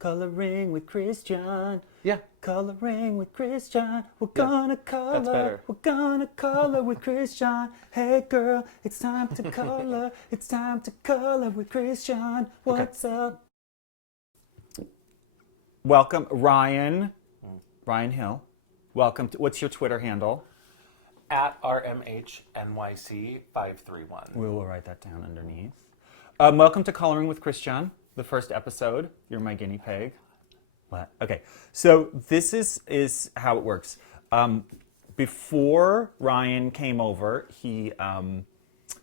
Coloring with Christian. Yeah. Coloring with Christian. We're gonna color. That's better. We're gonna color with Christian. Hey girl, it's time to color. It's time to color with Christian. What's up? Welcome, Ryan. Ryan Hill. Welcome to, what's your Twitter handle? At RMHNYC531. We will write that down underneath. Welcome to Coloring with Christian, the first episode. You're my guinea pig. What? Okay, so this is how it works. Before Ryan came over, he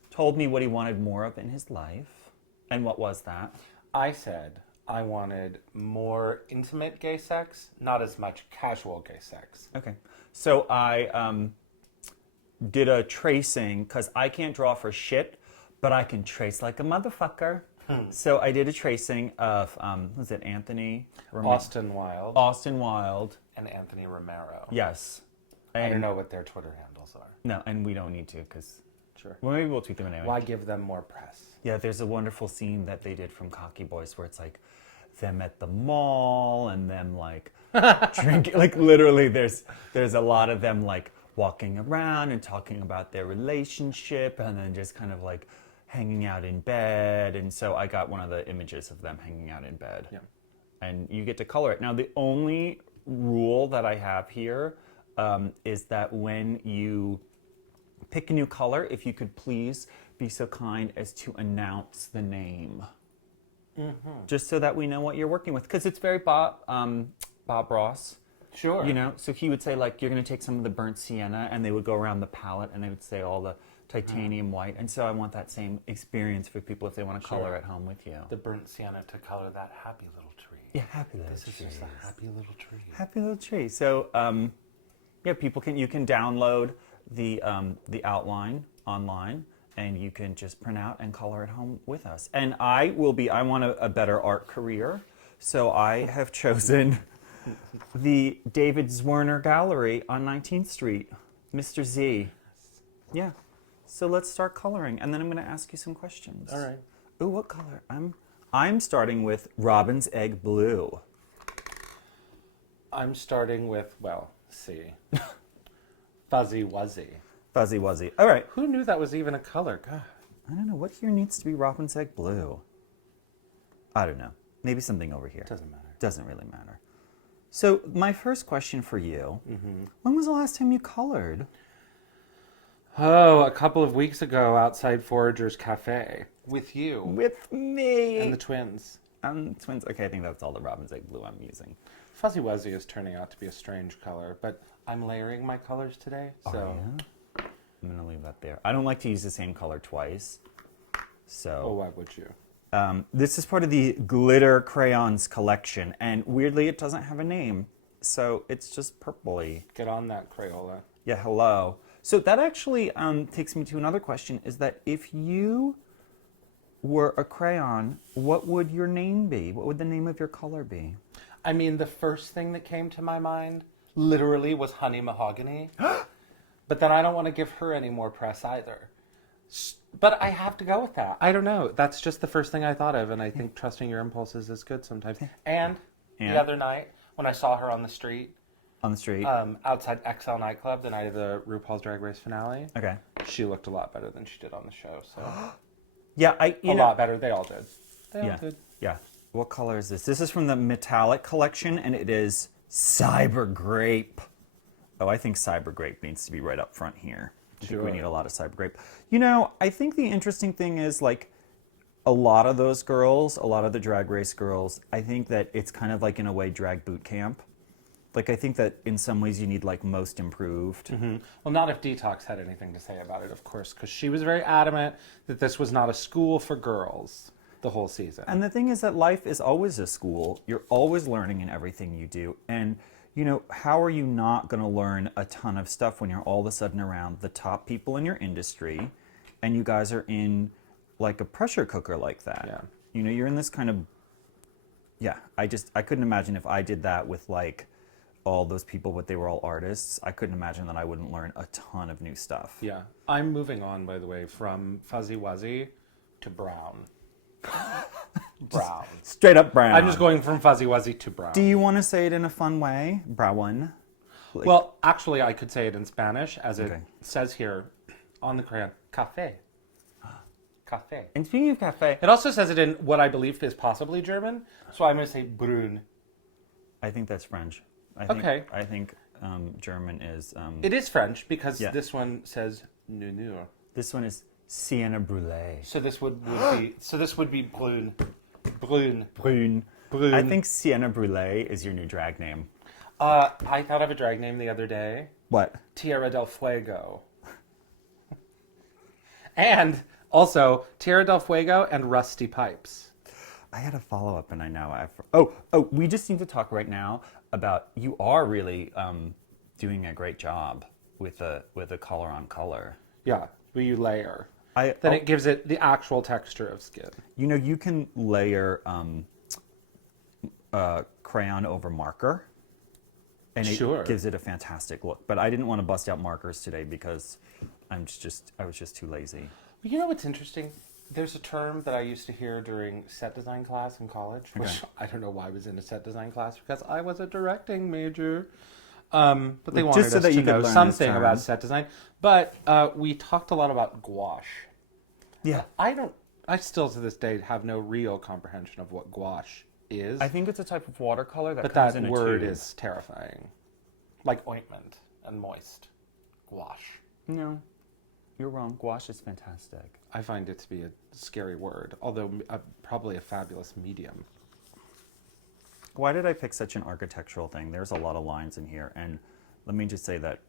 told me what he wanted more of in his life. And what was that? I said I wanted more intimate gay sex, not as much casual gay sex. Okay, so I did a tracing, because I can't draw for shit, but I can trace like a motherfucker. So I did a tracing of, was it Anthony? Austin Wilde. Austin Wilde. And Anthony Romero. Yes. I don't know what their Twitter handles are. No, and we don't need to, because... Sure. Well, maybe we'll tweet them anyway. Why give them more press? Yeah, there's a wonderful scene that they did from Cocky Boys where it's like them at the mall and them like drinking, like literally there's a lot of them like walking around and talking about their relationship and then just kind of like hanging out in bed. And so I got one of the images of them hanging out in bed. Yeah. And you get to color it. Now, the only rule that I have here is that when you pick a new color, if you could please be so kind as to announce the name. Mm-hmm. Just so that we know what you're working with. Because it's very Bob Ross. Sure. You know, so he would say, like, you're going to take some of the burnt sienna, and they would go around the palette, and they would say all the titanium white. And so I want that same experience for people if they want to color at home with you. The burnt sienna to color that happy little tree. Yeah, happy little tree. This is just a happy little tree. Happy little tree. So, yeah, you can download the outline online, and you can just print out and color at home with us. And I want a better art career, so I have chosen the David Zwirner Gallery on 19th Street, Mr. Z. Yeah. So let's start coloring, and then I'm going to ask you some questions. All right. Ooh, what color? I'm starting with Robin's Egg Blue. I'm starting with, well, see, Fuzzy Wuzzy. Fuzzy Wuzzy. All right. Who knew that was even a color? God. I don't know. What here needs to be Robin's Egg Blue? I don't know. Maybe something over here. Doesn't matter. Doesn't really matter. So my first question for you, when was the last time you colored? Oh, a couple of weeks ago outside Forager's Cafe. With you. With me. And the twins. Twins. Okay, I think that's all the Robin's Egg Blue I'm using. Fuzzy Wuzzy is turning out to be a strange color, but I'm layering my colors today, so... Oh, yeah? I'm going to leave that there. I don't like to use the same color twice, so... Oh, why would you? This is part of the Glitter Crayons collection, and weirdly it doesn't have a name, so it's just purpley. Get on that, Crayola. Yeah, hello. So that actually takes me to another question, is that if you were a crayon, what would your name be? What would the name of your color be? I mean, the first thing that came to my mind literally was Honey Mahogany. But then I don't want to give her any more press either. But I have to go with that. I don't know. That's just the first thing I thought of, and I think trusting your impulses is good sometimes. And the other night, when I saw her on the street, outside XL nightclub, the night of the RuPaul's Drag Race finale, okay, she looked a lot better than she did on the show. So yeah, a lot better. They all did. They all did. Yeah. What color is this? This is from the Metallic collection, and it is Cyber Grape. Oh, I think Cyber Grape needs to be right up front here. I think we need a lot of Cyber Grape. You know, I think the interesting thing is, like, a lot of those girls, a lot of the Drag Race girls, I think that it's kind of like, in a way, drag boot camp. Like, I think that in some ways you need, like, most improved. Mm-hmm. Well, not if Detox had anything to say about it, of course, because she was very adamant that this was not a school for girls the whole season. And the thing is that life is always a school. You're always learning in everything you do. And, you know, how are you not going to learn a ton of stuff when you're all of a sudden around the top people in your industry and you guys are in, like, a pressure cooker like that? Yeah. You know, you're in this kind of... Yeah, I couldn't imagine if I did that with, like, all those people, but they were all artists. I couldn't imagine that I wouldn't learn a ton of new stuff. Yeah. I'm moving on, by the way, from Fuzzy Wuzzy to brown. Brown. Straight up brown. I'm just going from fuzzy wuzzy to brown. Do you want to say it in a fun way? Brown. Well, actually, I could say it in Spanish, as it Okay. says here on the crayon. Café. Café. And speaking of cafe, It also says it in what I believe is possibly German, so I'm going to say brun. I think that's French. Okay. I think German is. It is French because Yeah. this one says nounours. This one is Sienna Brûlée. So this would be brun. Brun. Brune. Brune. I think Sienna Brûlée is your new drag name. I thought of a drag name the other day. What? Tierra del Fuego. And also Tierra del Fuego and Rusty Pipes. I had a follow up, and I know we just need to talk right now about you are really doing a great job with a color on color. Yeah, where you layer. Then it gives it the actual texture of skin. You know, you can layer crayon over marker, and it Sure. gives it a fantastic look. But I didn't want to bust out markers today because I was just too lazy. You know what's interesting? There's a term that I used to hear during set design class in college, which Okay. I don't know why I was in a set design class because I was a directing major. But they Just wanted so us that to you could know learn this something term. about set design. But we talked a lot about gouache. Yeah, I still to this day have no real comprehension of what gouache is. I think it's a type of watercolor that but comes that in a word tube. is terrifying. Like ointment and moist. Gouache. No, you're wrong. Gouache is fantastic. I find it to be a scary word, although probably a fabulous medium. Why did I pick such an architectural thing? There's a lot of lines in here, and let me just say that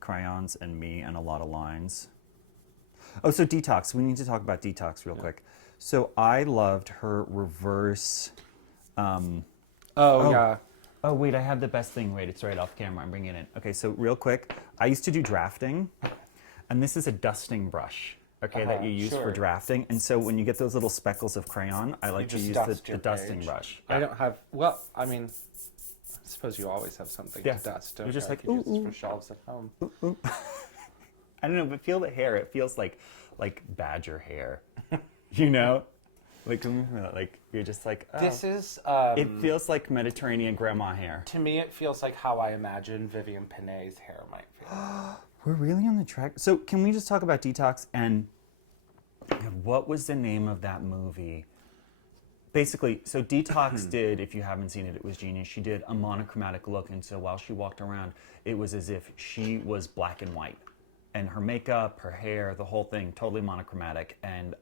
crayons and me and a lot of lines. Oh, so Detox. We need to talk about Detox real quick. So I loved her reverse. Yeah. Oh, wait, I have the best thing. Wait, it's right off camera. I'm bringing it in. Okay, so real quick, I used to do drafting, and this is a dusting brush, okay, that you use for sure. drafting. And so when you get those little speckles of crayon, I like to just use dust the your dusting page. brush. I don't have, well, I mean, I suppose you always have something Yeah. to dust. You're just I like, could use this ooh, for shelves at home. I don't know, but feel the hair. It feels like badger hair, you know? Like you're just like, oh. This is, It feels like Mediterranean grandma hair. to me, it feels like how I imagine Vivian Pinay's hair might feel. We're really on the track. So can we just talk about Detox and what was the name of that movie? Basically, so Detox did, if you haven't seen it, it was genius. She did a monochromatic look, and so while she walked around, it was as if she was black and white. And her makeup, her hair, the whole thing, totally monochromatic. And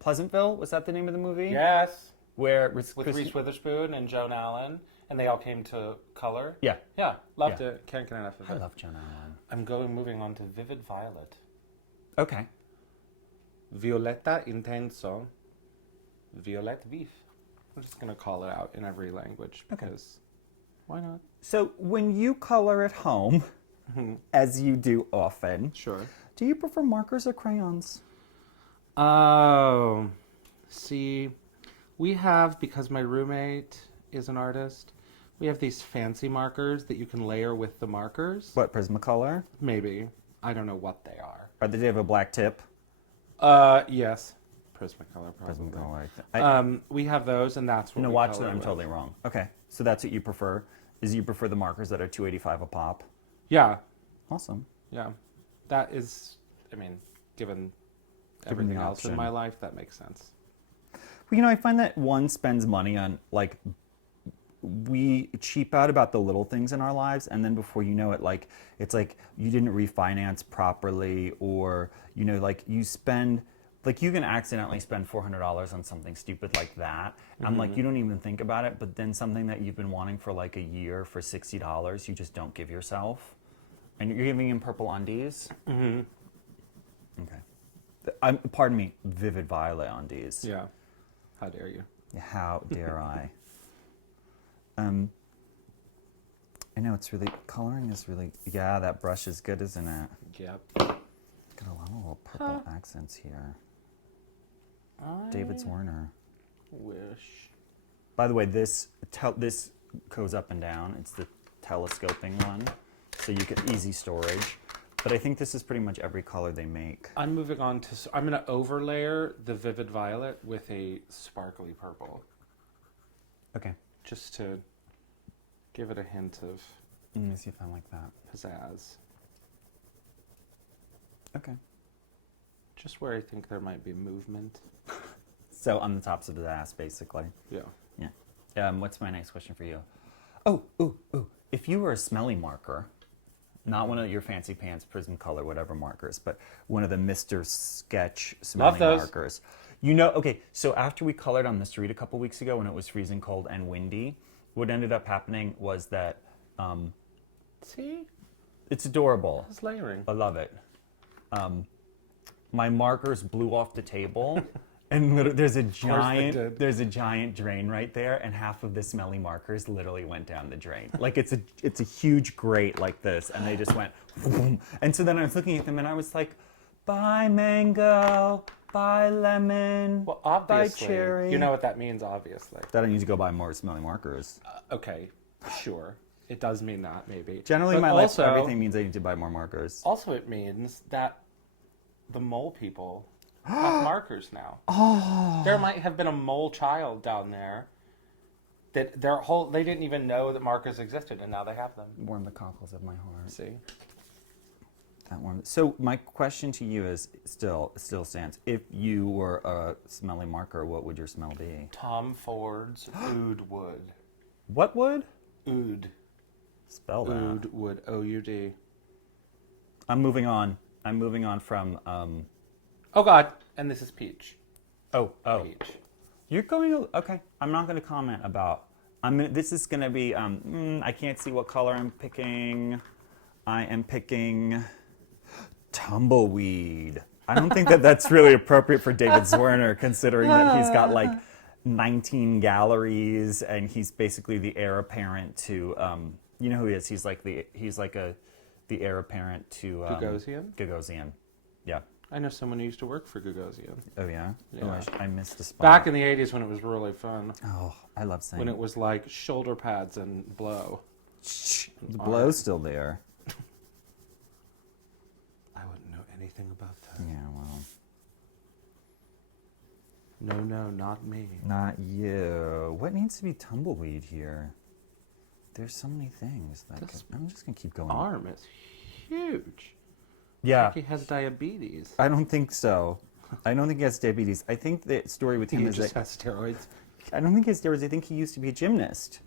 Pleasantville, was that the name of the movie? Yes. Where With Reese Witherspoon and Joan Allen, and they all came to color. Yeah. Yeah, loved Yeah. it. Can't get enough of I it. love Joan Allen. I'm moving on to Vivid Violet. Okay. Violeta intenso. Violet vif. I'm just going to call it out in every language because why not? So when you color at home, as you do often, Sure. do you prefer markers or crayons? Oh, see, we have, because my roommate is an artist, we have these fancy markers that you can layer with the markers. What, Prismacolor? Maybe. I don't know what they are. Or do they have a black tip? Yes. Prismacolor, probably. Prismacolor. We have those, and that's what No, we watch color that. I'm with. totally wrong. Okay, so that's what you prefer. Is you prefer the markers that are $2.85 a pop? Yeah, Awesome. yeah. That is, I mean, given the everything else in option. my life, that makes sense. Well, you know, I find that one spends money on we cheap out about the little things in our lives, and then before you know it, it's like you didn't refinance properly, or you spend. You can accidentally spend $400 on something stupid like that. And you don't even think about it, but then something that you've been wanting for a year for $60, you just don't give yourself. And you're giving him purple undies? Mm-hmm. Okay. Pardon me, Vivid Violet undies. Yeah. How dare you? How dare I? I know coloring is really, yeah, that brush is good, isn't it? Yep. Got a lot of little purple accents here. David Zwirner. Wish. By the way, this goes up and down. It's the telescoping one, so you get easy storage. But I think this is pretty much every color they make. I'm moving on to, I'm going to overlayer the Vivid Violet with a sparkly purple. Okay. Just to give it a hint of Let me see if I like that. pizzazz. Okay. Just where I think there might be movement. So on the tops of the ass, basically. Yeah. Yeah. What's my next question for you? Oh, ooh. If you were a smelly marker, not one of your fancy pants, prism color, whatever markers, but one of the Mr. Sketch smelly markers. You know, okay, so after we colored on the street a couple weeks ago when it was freezing cold and windy, what ended up happening was that, See? it's adorable. It's layering. I love it. My markers blew off the table, and there's a giant drain right there, and half of the smelly markers literally went down the drain. Like it's a huge grate like this, and they just went, boom. And so then I was looking at them, and I was like, bye mango, bye lemon, Well, obviously. bye cherry. You know what that means, obviously. That I need to go buy more smelly markers. Okay, sure. It does mean that, maybe. Generally, But my also, life, everything means I need to buy more markers. Also, it means that the mole people have markers now. There might have been a mole child down there that they didn't even know that markers existed, and now they have them. Warm the cockles of my heart. See? That warm. So my question to you is still stands. If you were a smelly marker, what would your smell be? Tom Ford's Oud Wood. What would? Oud. Spell that. Oud Wood. O-U-D. I'm moving on. I'm moving on from. Oh God! And this is peach. Oh. Peach. You're going. Okay. I'm not going to comment about. This is going to be. I can't see what color I'm picking. I am picking Tumbleweed. I don't think that that's really appropriate for David Zwirner, considering that he's got like 19 galleries and he's basically the heir apparent to. You know who he is? He's like the heir apparent to Gagosian. Yeah. I know someone who used to work for Gagosian. Oh yeah. Yeah. Oh, I missed the spot. Back in the 80s when it was really fun. Oh, I love saying. When it was like shoulder pads and blow. The blow's still there. I wouldn't know anything about that. Yeah, well. No, not me. Not you. What needs to be Tumbleweed here? There's so many things. I'm just going to keep going. Arm is huge. Yeah. Like he has diabetes. I don't think so. I don't think he has diabetes. I think the story with him He is just that... has steroids. I don't think he has steroids. I think he used to be a gymnast.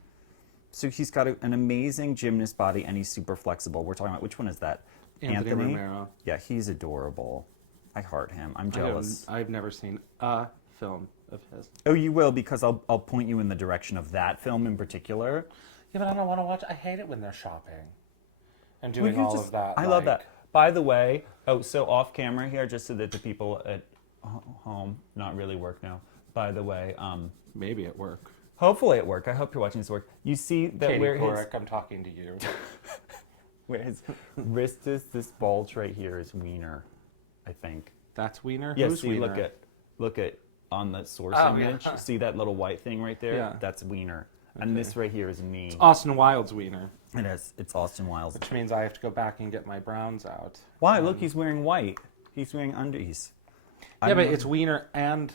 So he's got an amazing gymnast body, and he's super flexible. We're talking about... Which one is that? Anthony Romero. Yeah, he's adorable. I heart him. I'm jealous. I've never seen a film of his. Oh, you will, because I'll point you in the direction of that film in particular. Yeah, but I don't want to watch. I hate it when they're shopping and doing all of that. I love that. By the way, so off camera here, just so that the people at home, not really work now. By the way, maybe at work. Hopefully at work. I hope you're watching this at work. You see that Katie where Couric, I'm talking to you. where his wrist is, this bulge right here is Wiener, I think. That's Wiener? Yeah, Who's see, Wiener? look at on the source image. Yeah. See that little white thing right there? Yeah. That's Wiener. And this right here is me. It's Austin Wilde's Wiener. It is. It's Austin Wilde. Which means I have to go back and get my browns out. Why? Look, he's wearing white. He's wearing undies. Yeah, but it's Wiener and,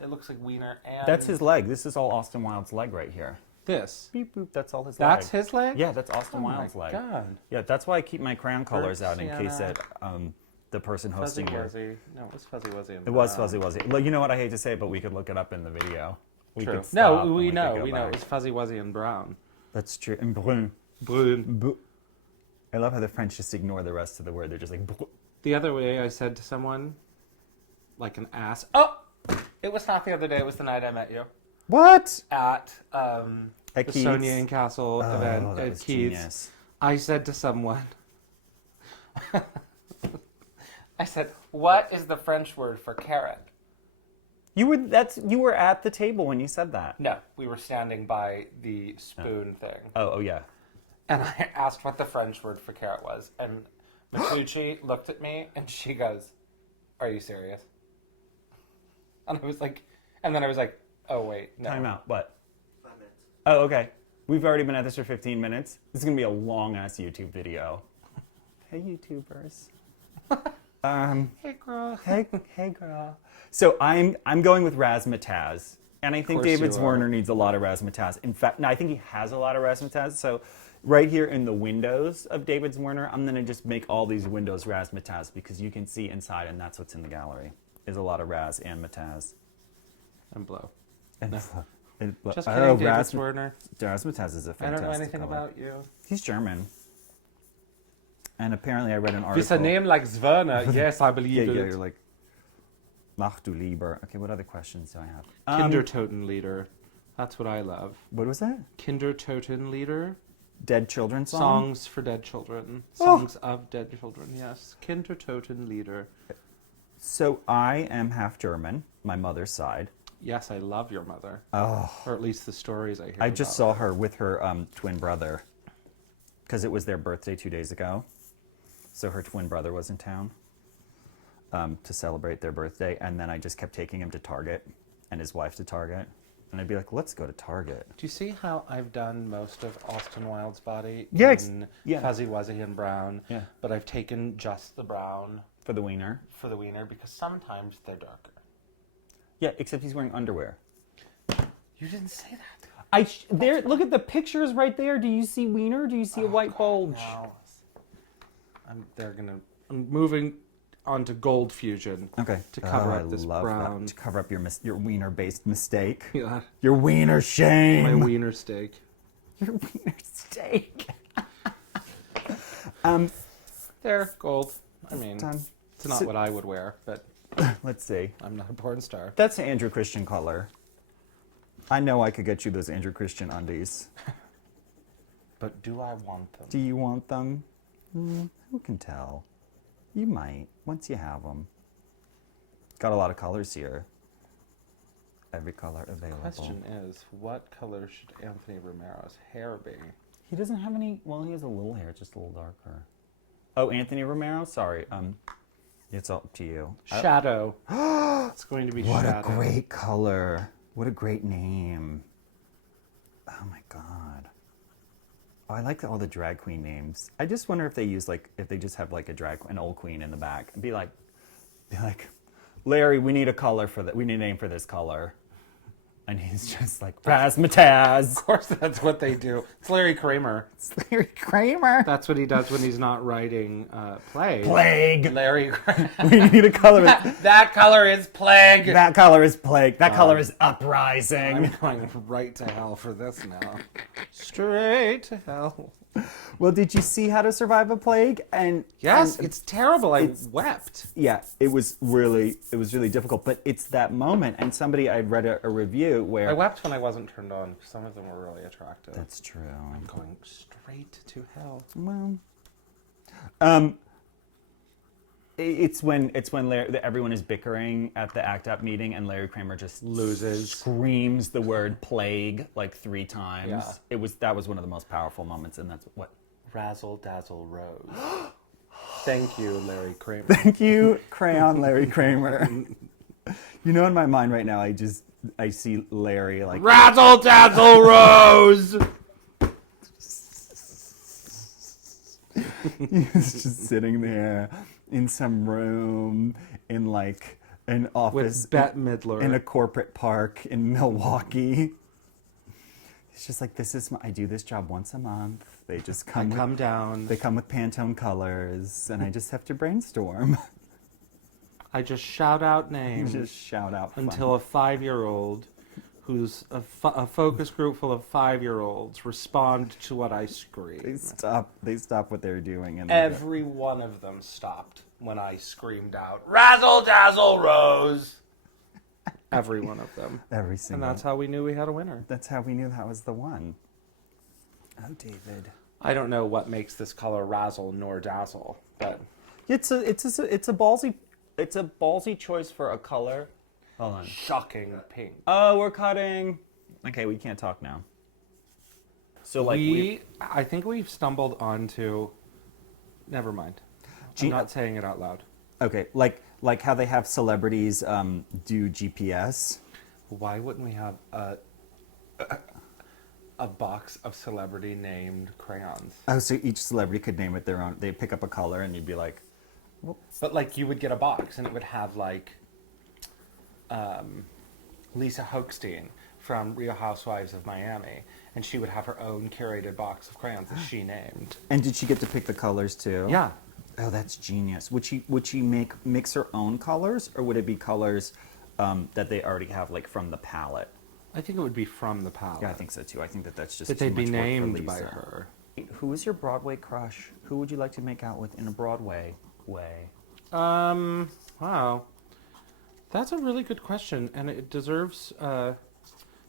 it looks like Wiener and... That's his leg. This is all Austin Wilde's leg right here. This? Beep, boop. That's all his That's leg. his leg? Yeah, that's Austin Wilde's my leg. God. Yeah, that's why I keep my crayon colors out in case Sienna. that the person hosting Fuzzy your... Wuzzy. No, it was Fuzzy Wuzzy. It was Fuzzy Wuzzy. Look, you know what I hate to say, but we could look it up in the video. We True. could stop No, and we could know. go We know. back. It was Fuzzy Wuzzy and brown. That's true. And brun. Brun. I love how the French just ignore the rest of the word. They're just like... brun. The other way I said to someone, like an ass. Oh! It was not the other day. It was the night I met you. What? At the Keith's? Sonia and Castle event that at was Keith's. genius. I said to someone, I said, what is the French word for carrot? You were at the table when you said that. No, we were standing by the spoon thing. Oh yeah. And I asked what the French word for carrot was. And Matucci looked at me and she goes, are you serious? And I was like, oh wait, no. Time out. What? 5 minutes. Oh, okay. We've already been at this for 15 minutes. This is going to be a long-ass YouTube video. Hey, YouTubers. Hey, girl. Hey, girl. So I'm going with Razzmatazz, and I think David you are. Zwirner needs a lot of Razzmatazz. In fact, no, I think he has a lot of Razzmatazz. So right here in the windows of David Zwirner, I'm gonna just make all these windows Razzmatazz because you can see inside, and that's what's in the gallery. Is a lot of Raz and Matazz. And blow. And Just kidding, David Zwirner. Razzmatazz is a fantastic I don't know anything color. about you. He's German. And apparently I read an article. With a name like Zwirner, yes, I believe Yeah, it. you're like, Mach du lieber. Okay, what other questions do I have? Kindertotenlieder. That's what I love. What was that? Kindertotenlieder. Dead children song? Songs for dead children. Songs of dead children, yes. Kindertotenlieder. So I am half German, my mother's side. Yes, I love your mother. Oh. Or at least the stories I hear I just about saw her with her twin brother because it was their birthday 2 days ago. So her twin brother was in town to celebrate their birthday. And then I just kept taking him to Target and his wife to Target. And I'd be like, let's go to Target. Do you see how I've done most of Austin Wilde's body Yeah, in fuzzy wuzzy and brown? Yeah. But I've taken just the brown For the wiener. for the wiener because sometimes they're darker. Yeah, except he's wearing underwear. You didn't say that. There. Look at the pictures right there. Do you see wiener? Do you see a white bulge? No. I'm moving on to gold fusion. Okay. To cover I up this love brown. That. To cover up your wiener-based mistake. Yeah. Your wiener shame. My wiener steak. Your wiener steak. There, gold. I mean, Done. it's not what I would wear, but Let's see. I'm not a porn star. That's an Andrew Christian color. I know I could get you those Andrew Christian undies. But do I want them? Do you want them? Who can tell? You might, once you have them. Got a lot of colors here. Every color available. Question is, what color should Anthony Romero's hair be? He doesn't have any, well, he has a little hair, just a little darker. Oh, Anthony Romero? Sorry. It's up to you. Shadow. It's going to be What Shadow. a great color. What a great name. Oh my God. Oh, I like all the drag queen names. I just wonder if they use if they just have an old queen in the back and be like, Larry, we need a color for that. We need a name for this color. And he's just like, Razzmatazz. Of course, that's what they do. It's Larry Kramer. It's Larry Kramer. That's what he does when he's not writing plays. Plague. Larry Kramer. We need a color. That color is plague. That color is plague. That color is uprising. I'm going right to hell for this now. Straight to hell. Well, did you see How to Survive a Plague? Yes, it's terrible. I wept. Yeah, it was really difficult. But it's that moment, and I'd read a review where I wept when I wasn't turned on. Some of them were really attractive. That's true. I'm going straight to hell. Well, it's when everyone is bickering at the ACT UP meeting, and Larry Kramer just screams the word plague like 3 times. Yeah. That was one of the most powerful moments, and that's what. Razzle dazzle rose. Thank you, Larry Kramer. Thank you, Crayon Larry Kramer. You know, in my mind right now, I see Larry like Razzle dazzle rose. He's just sitting there in some room in an office With Bette Midler. in a corporate park in Milwaukee. He's just like, I do this job once a month. They just come down. They come with Pantone colors, and I just have to brainstorm. I just shout out names. Just shout out until a 5-year-old who's a focus group full of 5-year-olds respond to what I scream. They stop what they're doing, and every one of them stopped when I screamed out, Razzle dazzle rose. Every one of them. Every single. And that's how we knew we had a winner. That's how we knew that was the one. Oh, David. I don't know what makes this color razzle nor dazzle, but it's a ballsy choice for a color. Hold on. Shocking pink. Oh, we're cutting. Okay, we can't talk now. So I think we've stumbled onto. Never mind. I'm not saying it out loud. Okay, like how they have celebrities do GPS. Why wouldn't we have a a box of celebrity named crayons. Oh, so each celebrity could name it their own. They'd pick up a color and you'd be like, But like you would get a box and it would have like Lisa Hochstein from Real Housewives of Miami, and she would have her own curated box of crayons that she named. and did she get to pick the colors too? Yeah. Oh, that's genius. Would she mix her own colors, or would it be colors that they already have, like from the palette? I think it would be from the palette. Yeah, I think so too. I think that's just That too they'd be much work for named by Lisa. her. Who is your Broadway crush? Who would you like to make out with in a Broadway way? Wow. That's a really good question, and it deserves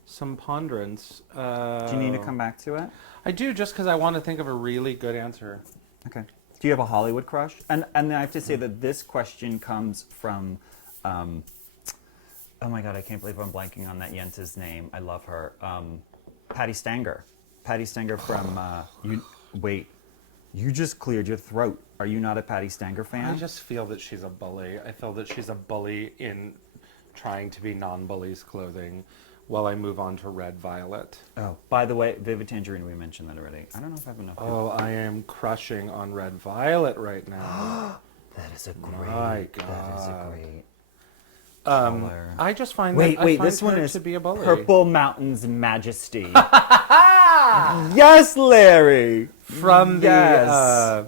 some ponderance. Do you need to come back to it? I do, just because I want to think of a really good answer. Okay. Do you have a Hollywood crush? And I have to say that this question comes from, oh my God, I can't believe I'm blanking on that Yente's name. I love her. Patty Stanger. Patty Stanger from, you just cleared your throat. Are you not a Patty Stanger fan? I just feel that she's a bully. I feel that she's a bully in trying to be non-bully's clothing while I move on to Red Violet. Oh, by the way, Vivid Tangerine, we mentioned that already. I don't know if I have enough. Oh, I am crushing on Red Violet right now. That is a great, My that is a God. great color. I just find Wait, that I find this one her is to be a bully. Purple Mountains Majesty. Yes, Larry! From the Yes.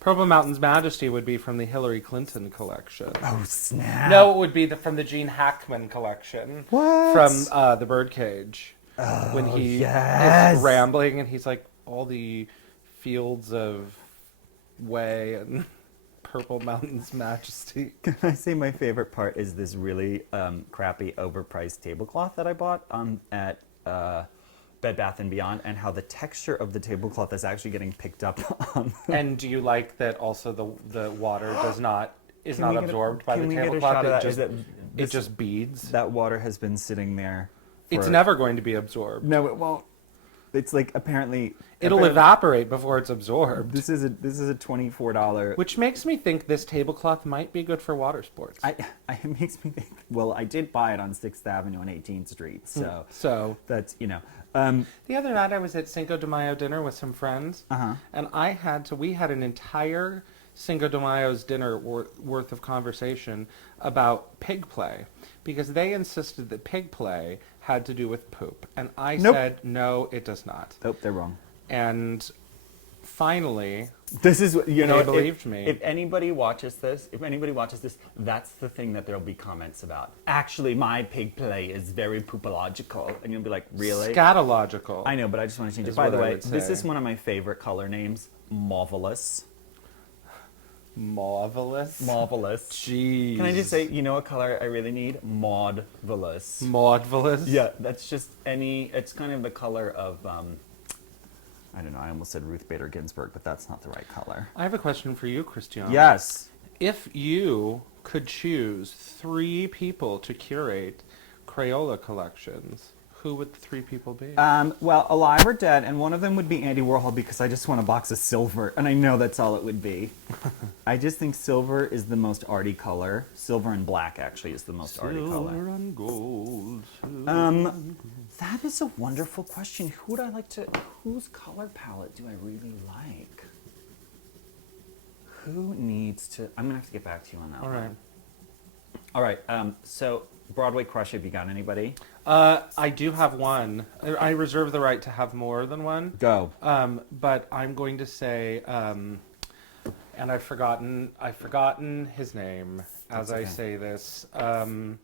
Purple Mountain's Majesty would be from the Hillary Clinton collection. Oh, snap. No, it would be from the Gene Hackman collection. What? From The Birdcage. When he yes. is rambling and he's like, all the fields of way and Purple Mountain's Majesty. Can I say my favorite part is this really crappy, overpriced tablecloth that I bought at Bed Bath & Beyond, and how the texture of the tablecloth is actually getting picked up on. And do you like that also the water is not absorbed by the can we get a tablecloth? shot of that? It just beads. That water has been sitting there. It's never going to be absorbed. No, it won't. It's like apparently It'll evaporate before it's absorbed. This is a $24. Which makes me think this tablecloth might be good for water sports. It makes me think. Well, I did buy it on 6th Avenue and 18th Street, so that's the other night I was at Cinco de Mayo dinner with some friends, and we had an entire Cinco de Mayo's dinner worth of conversation about pig play, because they insisted that pig play had to do with poop, and I said no, it does not. Nope, they're wrong. And finally, this is they believed me. If anybody watches this, that's the thing that there'll be comments about. Actually, my pig play is very poopological, and you'll be like, really? Scatological. I know, but I just want to change it. By the way, this is one of my favorite color names, Mauvelous. Mauvelous? Mauvelous. Jeez. Can I just say, you know what color I really need? Mauvelous. Mauvelous? Yeah, that's just it's kind of the color of, I don't know, I almost said Ruth Bader Ginsburg, but that's not the right color. I have a question for you, Christian. Yes. If you could choose 3 people to curate Crayola collections, who would the 3 people be? Well, alive or dead, and one of them would be Andy Warhol, because I just want a box of silver, and I know that's all it would be. I just think silver is the most arty color. Silver and black, actually, is the most arty color. Silver and gold. That is a wonderful question. Whose color palette do I really like? Who needs to, I'm going to have to get back to you on that one. All right, so Broadway crush, have you got anybody? I do have one. I reserve the right to have more than one. Go. But I'm going to say, and I've forgotten his name as I say this. Lord,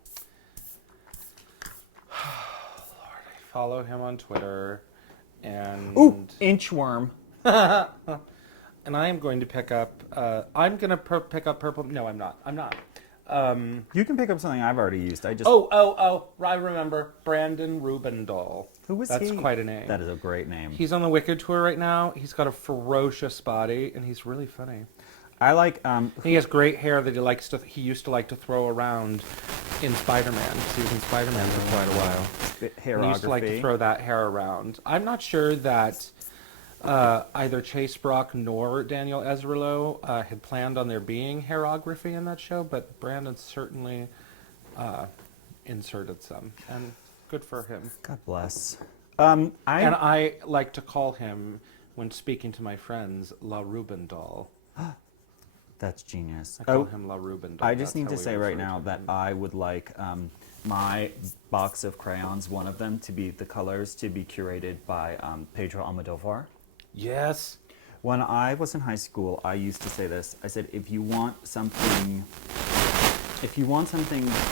I follow him on Twitter, and Inchworm. and I am going to pick up. Pick up purple. No, I'm not. You can pick up something I've already used. I remember Brandon Rubendahl. Who was That's he? quite a name. That is a great name. He's on the Wicked tour right now. He's got a ferocious body, and he's really funny. I like. He has great hair that he used to like to throw around in Spider-Man. He was in Spider-Man for quite a while. Hairography. He used to like to throw that hair around. I'm not sure that either Chase Brock nor Daniel Ezerlo had planned on there being hairography in that show, but Brandon certainly inserted some, and good for him. God bless. And I like to call him, when speaking to my friends, La Rubin doll. That's genius. I call him La Rubin doll. I just That's need how to we say right refer now to that him. I would like my box of crayons, one of them, to be the colors to be curated by Pedro Almodovar. Yes. When I was in high school, I used to say this. I said, if you want something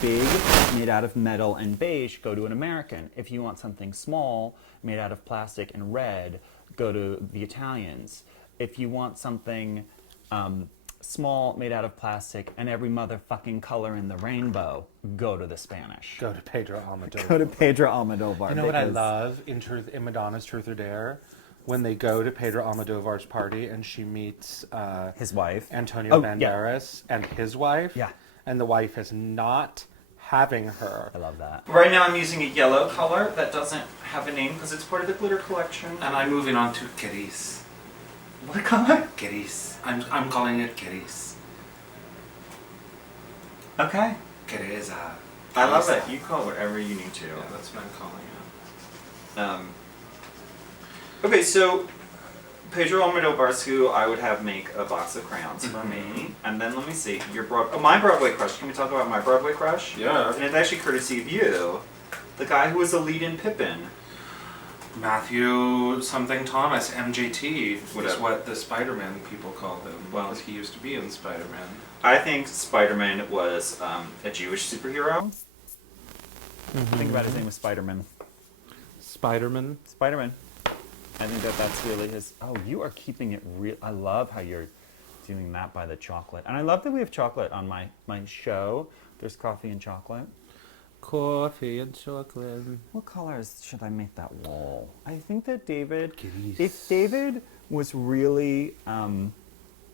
big made out of metal and beige, go to an American. If you want something small made out of plastic and red, go to the Italians. If you want something small made out of plastic and every motherfucking color in the rainbow, go to the Spanish. Go to Pedro Almodovar. Go to Pedro Almodovar. You know what I love in Madonna's Truth or Dare? When they go to Pedro Almodovar's party and she meets His wife. Antonio Banderas and his wife. Yeah. And the wife is not having her. I love that. Right now I'm using a yellow color that doesn't have a name because it's part of the glitter collection. And I'm moving on to Gris. What color? Gris. I'm calling it Gris. Okay. Gris. I love it. You call it whatever you need to. Yeah, that's what I'm calling it. Okay, so Pedro Almodovar's who I would have make a box of crayons for me. And then let me see, my Broadway crush. Can we talk about my Broadway crush? Yeah. And it's actually courtesy of you. The guy who was the lead in Pippin. Matthew something Thomas, MJT, Whatever. is what the Spider-Man people call him. Well, because he used to be in Spider-Man. I think Spider-Man was a Jewish superhero. Think about his name was Spider-Man. Spider-Man? Spider-Man. I think that's really his. Oh, you are keeping it real. I love how you're doing that by the chocolate. And I love that we have chocolate on my show. There's coffee and chocolate. Coffee and chocolate. What colors should I make that wall? I think that David, Gris. if David was really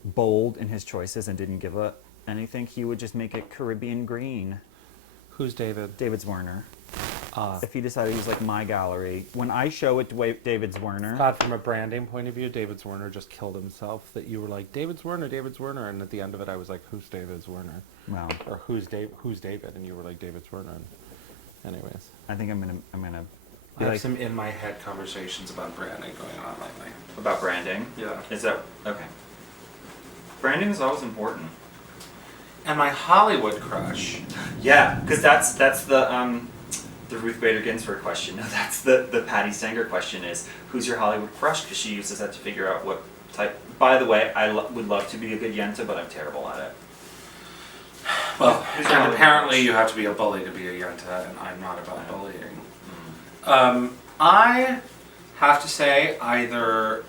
bold in his choices and didn't give up anything, he would just make it Caribbean green. Who's David? David Zwirner. If he decided he was like my gallery. When I show it to David Zwirner. God, from a branding point of view, David Zwirner just killed himself. That you were like, David Zwirner, and at the end of it I was like, who's David Zwirner? Wow. Or who's David? And you were like, David Zwirner. Anyways. I think I'm gonna I have some in my head conversations about branding going on lately. About branding? Yeah. Is that okay? Branding is always important. And my Hollywood crush. Yeah, because that's the Ruth Bader Ginsburg question. No, that's the Patti Stanger question is, who's your Hollywood crush? Because she uses that to figure out what type. By the way, I would love to be a good Yenta, but I'm terrible at it. Well, Who's your and Hollywood apparently crush? you have to be a bully to be a Yenta, and I'm not about bullying. I have to say either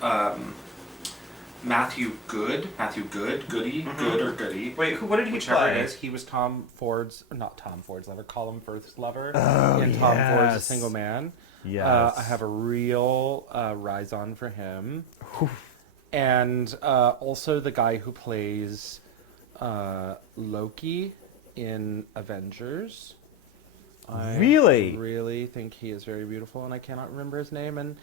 Matthew Good, Goody, Good or Goody. Wait, what did he Whichever play? it is, he was Tom Ford's, not Tom Ford's lover, Colin Firth's lover Oh, in Tom Ford's A yes. Single Man. Yes. I have a real rise on for him. And also the guy who plays Loki in Avengers. I Really? really think he is very beautiful, and I cannot remember his name. And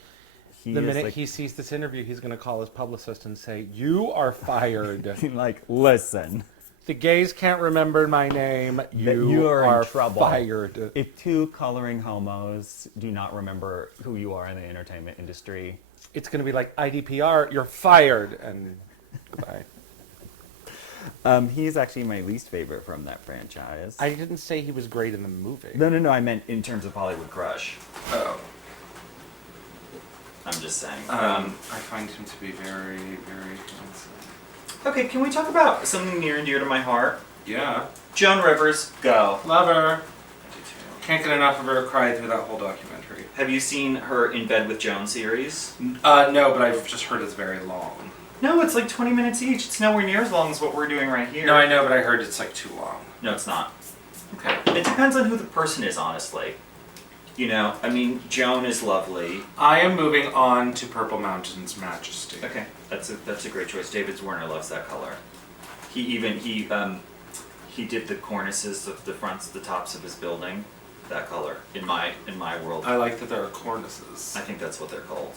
He the is minute like- he sees this interview, he's going to call his publicist and say, "You are fired. like, listen, The gays can't remember my name. you are in trouble. fired." If two coloring homos do not remember who you are in the entertainment industry, It's going to be like IDPR. You're fired, and goodbye. he's actually my least favorite from that franchise. I didn't say he was great in the movie. No, I meant in terms of Hollywood crush. Oh. I'm just saying. I find him to be very, very handsome. Okay, can we talk about something near and dear to my heart? Yeah. Joan Rivers, go. Love her. I do too. Can't get enough of her. Cried through that whole documentary. Have you seen her In Bed with Joan series? No, but I've just heard it's very long. No, it's like 20 minutes each. It's nowhere near as long as what we're doing right here. No, I know, but I heard it's like too long. No, it's not. Okay. It depends on who the person is, honestly. You know, I mean, Joan is lovely. I am moving on to Purple Mountains Majesty. Okay, that's a great choice. David Zwirner loves that color. He did the cornices of the fronts, the tops of his building, that color in my world. I like that there are cornices. I think that's what they're called.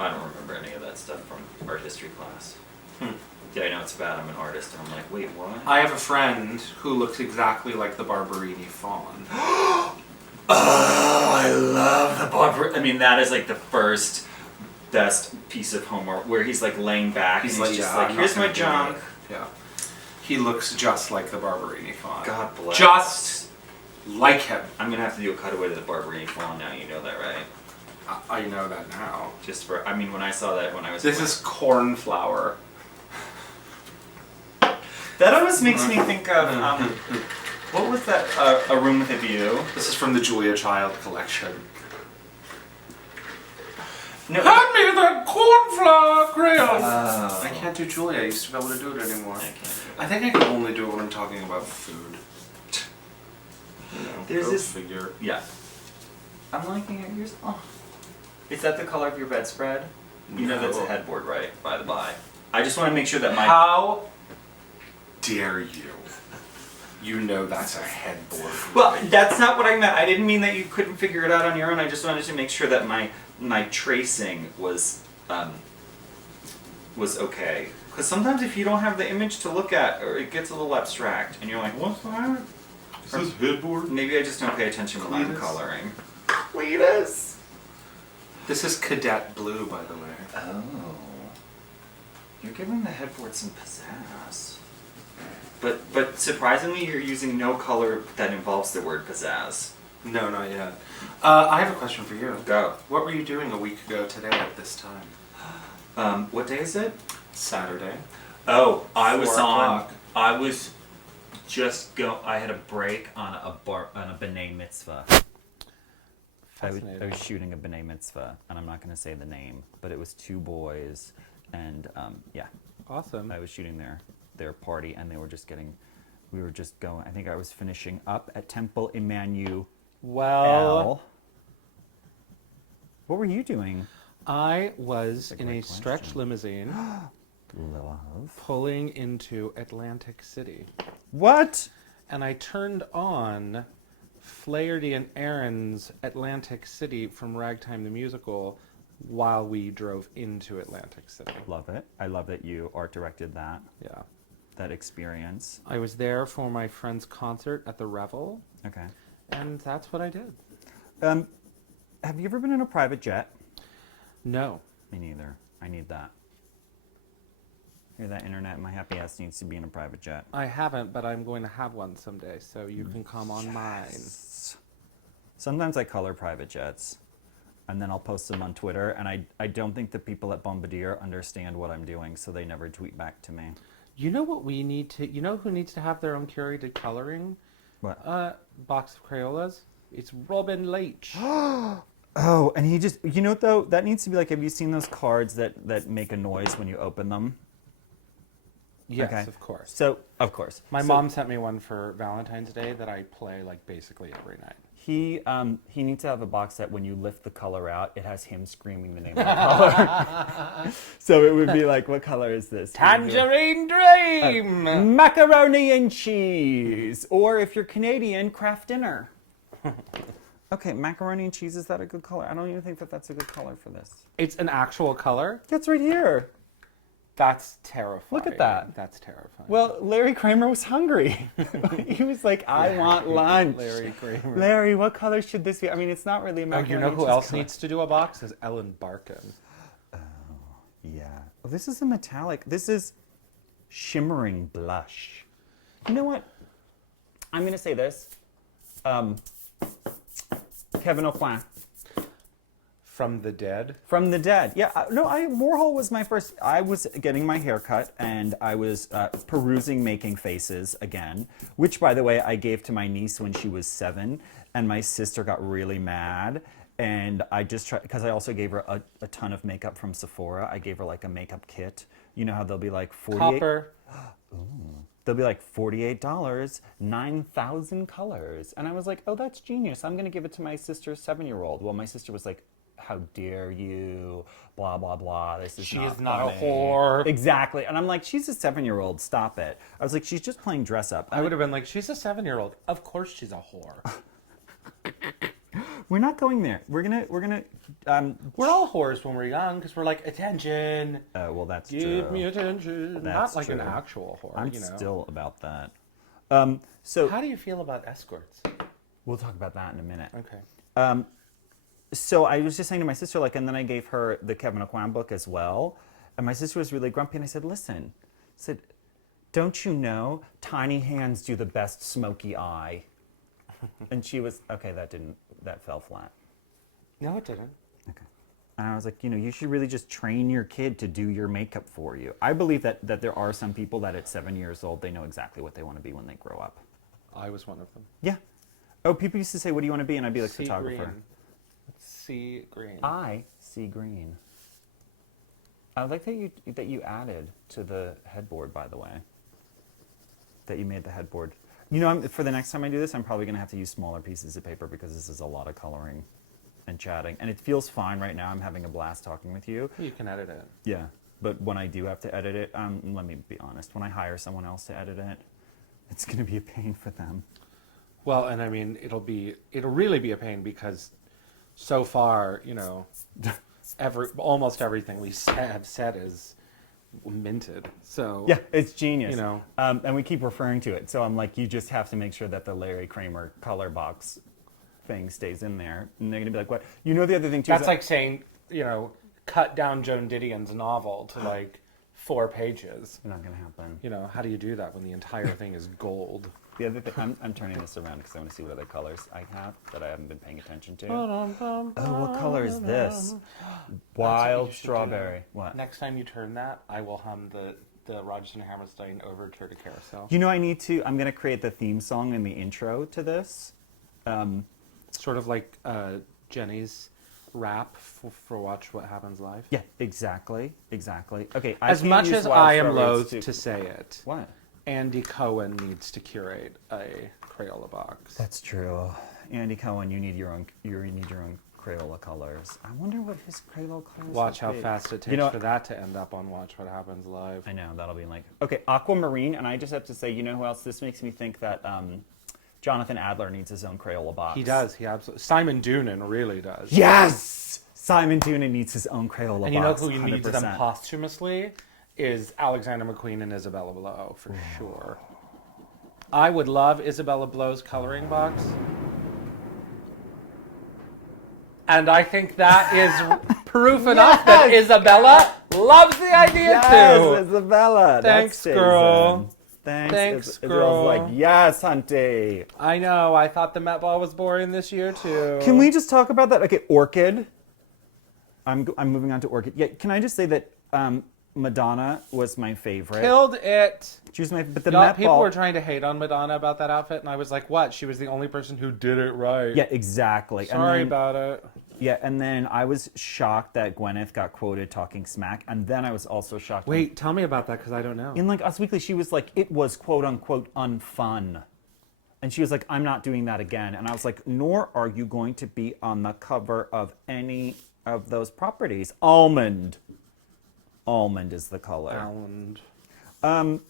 I don't remember any of that stuff from art history class. Yeah, I know it's bad. I'm an artist, and I'm like, wait, what? I have a friend who looks exactly like the Barberini fawn. I love the Barber. I mean, that is like the first best piece of homework where he's like laying back and he's just like, here's my junk. Yeah. He looks just like the Barberini fawn. God bless. Just like him. I'm gonna have to do a cutaway to the Barberini fawn now. You know that, right? I know that now. Just for, I mean, when I saw that when I was. This is Cornflower. That almost makes me think of what was that? A Room with a View. This is from the Julia Child collection. No. Hand me that cornflower crayon! I can't do Julia. I used to be able to do it anymore. I think I can only do it when I'm talking about food. You know, There's this figure. Yeah. I'm liking it. Yours. Oh. Is that the color of your bedspread? You know that's a headboard, right? By the by. I just want to make sure that my. How dare you? You know that's a headboard. Well, that's not what I meant. I didn't mean that you couldn't figure it out on your own. I just wanted to make sure that my tracing was okay. Because sometimes if you don't have the image to look at, or it gets a little abstract, and you're like, what's that? Is this headboard? Maybe I just don't pay attention when I'm coloring. Cletus! This is Cadet Blue, by the way. Oh. You're giving the headboard some pizzazz. But surprisingly, you're using no color that involves the word pizzazz. No, not yet. I have a question for you. Go. What were you doing a week ago today at this time? What day is it? Saturday. Oh, I was 4 o'clock. I was just I had a break on a B'nai Mitzvah. I was shooting a B'nai Mitzvah, and I'm not going to say the name, but it was 2 boys, and yeah. Awesome. I was shooting their party, and we were just going, I think I was finishing up at Temple Emmanuel. Well, what were you doing? I was in a stretch limousine Love. pulling into Atlantic City. What? And I turned on Flaherty and Aaron's Atlantic City from Ragtime the Musical while we drove into Atlantic City. Love it. I love that you art directed that. Yeah. That experience. I was there for my friend's concert at the Revel. Okay. And that's what I did. Have you ever been in a private jet? No. Me neither. I need that. Hear that, internet? My happy ass needs to be in a private jet. I haven't, but I'm going to have one someday, so you can come on mine. Sometimes I color private jets, and then I'll post them on Twitter, and I don't think the people at Bombardier understand what I'm doing, so they never tweet back to me. You know what we need to... You know who needs to have their own curated coloring? What? Box of Crayolas. It's Robin Leach. Oh, and he just... You know what, though? That needs to be like... Have you seen those cards that make a noise when you open them? Yes, Okay. of course. So, of course. My mom sent me one for Valentine's Day that I play like basically every night. He needs to have a box that when you lift the color out, it has him screaming the name of the color. So it would be like, what color is this? Tangerine Dream! Macaroni and cheese. Or if you're Canadian, Kraft Dinner. Okay, macaroni and cheese, is that a good color? I don't even think that's a good color for this. It's an actual color? That's right here. That's terrifying. Look at that. That's terrifying. Well, Larry Kramer was hungry. He was like, I want lunch. Larry Kramer. Larry, what color should this be? I mean, it's not really a macaroni you know and who cheese else color. needs to do a box? Is Ellen Barkin. Oh, yeah. Oh, this is a metallic. This is Shimmering Blush. You know what? I'm going to say this. Kevin O'Quin. From the Dead? From the Dead. Yeah, Warhol was my first. I was getting my hair cut, and I was perusing Making Faces again, which, by the way, I gave to my niece when she was 7, and my sister got really mad, and I just tried, because I also gave her a ton of makeup from Sephora. I gave her like a makeup kit. You know how they'll be like $48? Copper. Ooh. They'll be like $48, 9,000 colors. And I was like, oh, that's genius. I'm going to give it to my sister's 7-year-old. Well, my sister was like, how dare you, blah, blah, blah. She is not a whore. Exactly. And I'm like, she's a 7-year-old. Stop it. I was like, she's just playing dress up. I would have been like, she's a 7-year-old. Of course she's a whore. We're not going there. We're gonna. We're all whores when we're young because we're like, attention. Well, that's true. Give me attention. That's not like an true. actual whore. I'm you know. still about that. So how do you feel about escorts? we'll talk about that in a minute. Okay. so I was just saying to my sister, like, and then I gave her the Kevin Aquam book as well. And my sister was really grumpy, and I said, listen, I said, don't you know tiny hands do the best smoky eye? And she was, okay, that fell flat. No, it didn't. Okay. And I was like, you should really just train your kid to do your makeup for you. I believe that there are some people that at 7 years old, they know exactly what they want to be when they grow up. I was one of them. Yeah. Oh, people used to say, what do you want to be? And I'd be like, photographer. Green. Sea green. I see green. I like that you added to the headboard, by the way. That you made the headboard. For the next time I do this, I'm probably going to have to use smaller pieces of paper because this is a lot of coloring and chatting. And it feels fine right now. I'm having a blast talking with you. You can edit it. Yeah. But when I do have to edit it, let me be honest. When I hire someone else to edit it, it's going to be a pain for them. Well, and I mean, it'll really be a pain because so far, almost everything we have said is minted. So yeah, it's genius. And we keep referring to it. So I'm like, you just have to make sure that the Larry Kramer color box thing stays in there. And they're gonna be like, what? The other thing too. That's like saying, cut down Joan Didion's novel to like 4 pages. Not gonna happen. How do you do that when the entire thing is gold? The other thing, I'm turning this around because I want to see what other colors I have that I haven't been paying attention to. Oh, what color is this? Wild strawberry. What? Next time you turn that, I will hum the Rodgers and Hammerstein Overture to Carousel. I'm going to create the theme song and the intro to this. Sort of like Jenny's rap for Watch What Happens Live. Yeah, exactly. Okay. As much as I am loath to say it. What? Andy Cohen needs to curate a Crayola box. That's true. Andy Cohen, you need your own Crayola colors. I wonder what his Crayola colors Watch how be. fast it takes for that to end up on Watch What Happens Live. I know, that'll be like... Okay, Aquamarine, and I just have to say, you know who else? This makes me think that Jonathan Adler needs his own Crayola box. He does, he absolutely... Simon Doonan really does. Yes! Simon Doonan needs his own Crayola box, and you know who 100%. needs them posthumously? Is Alexander McQueen and Isabella Blow, for sure. I would love Isabella Blow's coloring box. And I think that is proof enough that Isabella loves the idea too. Yes, Isabella. Thanks, girl. Thanks, girl. Girl's like, yes, hunty. I know. I thought the Met Ball was boring this year too. Can we just talk about that? Okay, Orchid. I'm moving on to Orchid. Yeah, can I just say that Madonna was my favorite. Killed it. She was my but the Met people Ball, were trying to hate on Madonna about that outfit, and I was like, what? She was the only person who did it right. Yeah, exactly. Sorry about it. Yeah, and then I was shocked that Gwyneth got quoted talking smack, and then I was also shocked. Wait, tell me about that because I don't know. In like Us Weekly, she was like, it was quote unquote unfun. And she was like, I'm not doing that again. And I was like, nor are you going to be on the cover of any of those properties. Almond is the color. Almond.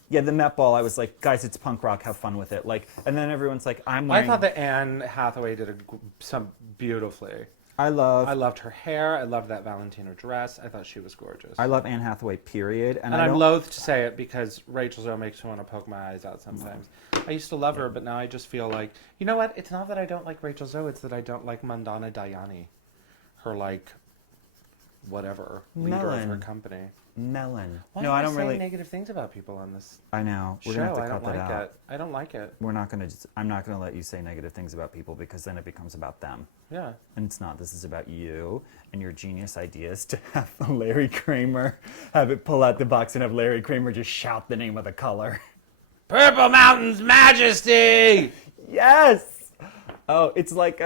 Yeah, the Met Ball, I was like, guys, it's punk rock, have fun with it. Like, and then everyone's like, I'm wearing... I thought that Anne Hathaway did some beautifully. I loved her hair. I loved that Valentino dress. I thought she was gorgeous. I love Anne Hathaway, period. And I'm loath to say it because Rachel Zoe makes me want to poke my eyes out sometimes. I used to love her, but now I just feel like, you know what? It's not that I don't like Rachel Zoe, it's that I don't like Mandana Dayani. Her, like, whatever, leader of her company. Melon. Why no, am I don't saying really negative things about people on this I know. We're show? gonna have to I cut don't that like out. it. I don't like it. We're not gonna. I'm not gonna let you say negative things about people because then it becomes about them. Yeah. And it's not. This is about you and your genius ideas to have Larry Kramer have it pull out the box and have Larry Kramer just shout the name of the color. Purple Mountain's Majesty. Yes. Oh, it's like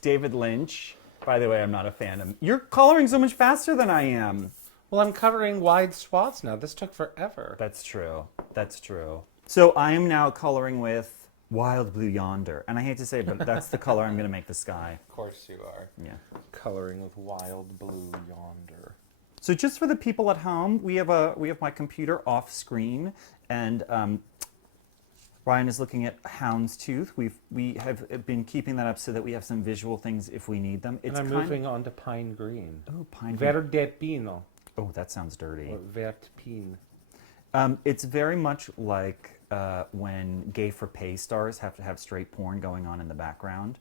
David Lynch. By the way, I'm not a fan of. You're coloring so much faster than I am. Well, I'm covering wide swaths now. This took forever. That's true. That's true. So I am now coloring with Wild Blue Yonder. And I hate to say it, but that's the color I'm going to make the sky. Of course you are. Yeah. Coloring with Wild Blue Yonder. So just for the people at home, we have my computer off screen, and Ryan is looking at Houndstooth. We have been keeping that up so that we have some visual things if we need them. It's and I'm moving on to Pine Green. Oh, Pine Green. Verde Pino. Oh, that sounds dirty. Or Vert Pin. It's very much like when gay for pay stars have to have straight porn going on in the background.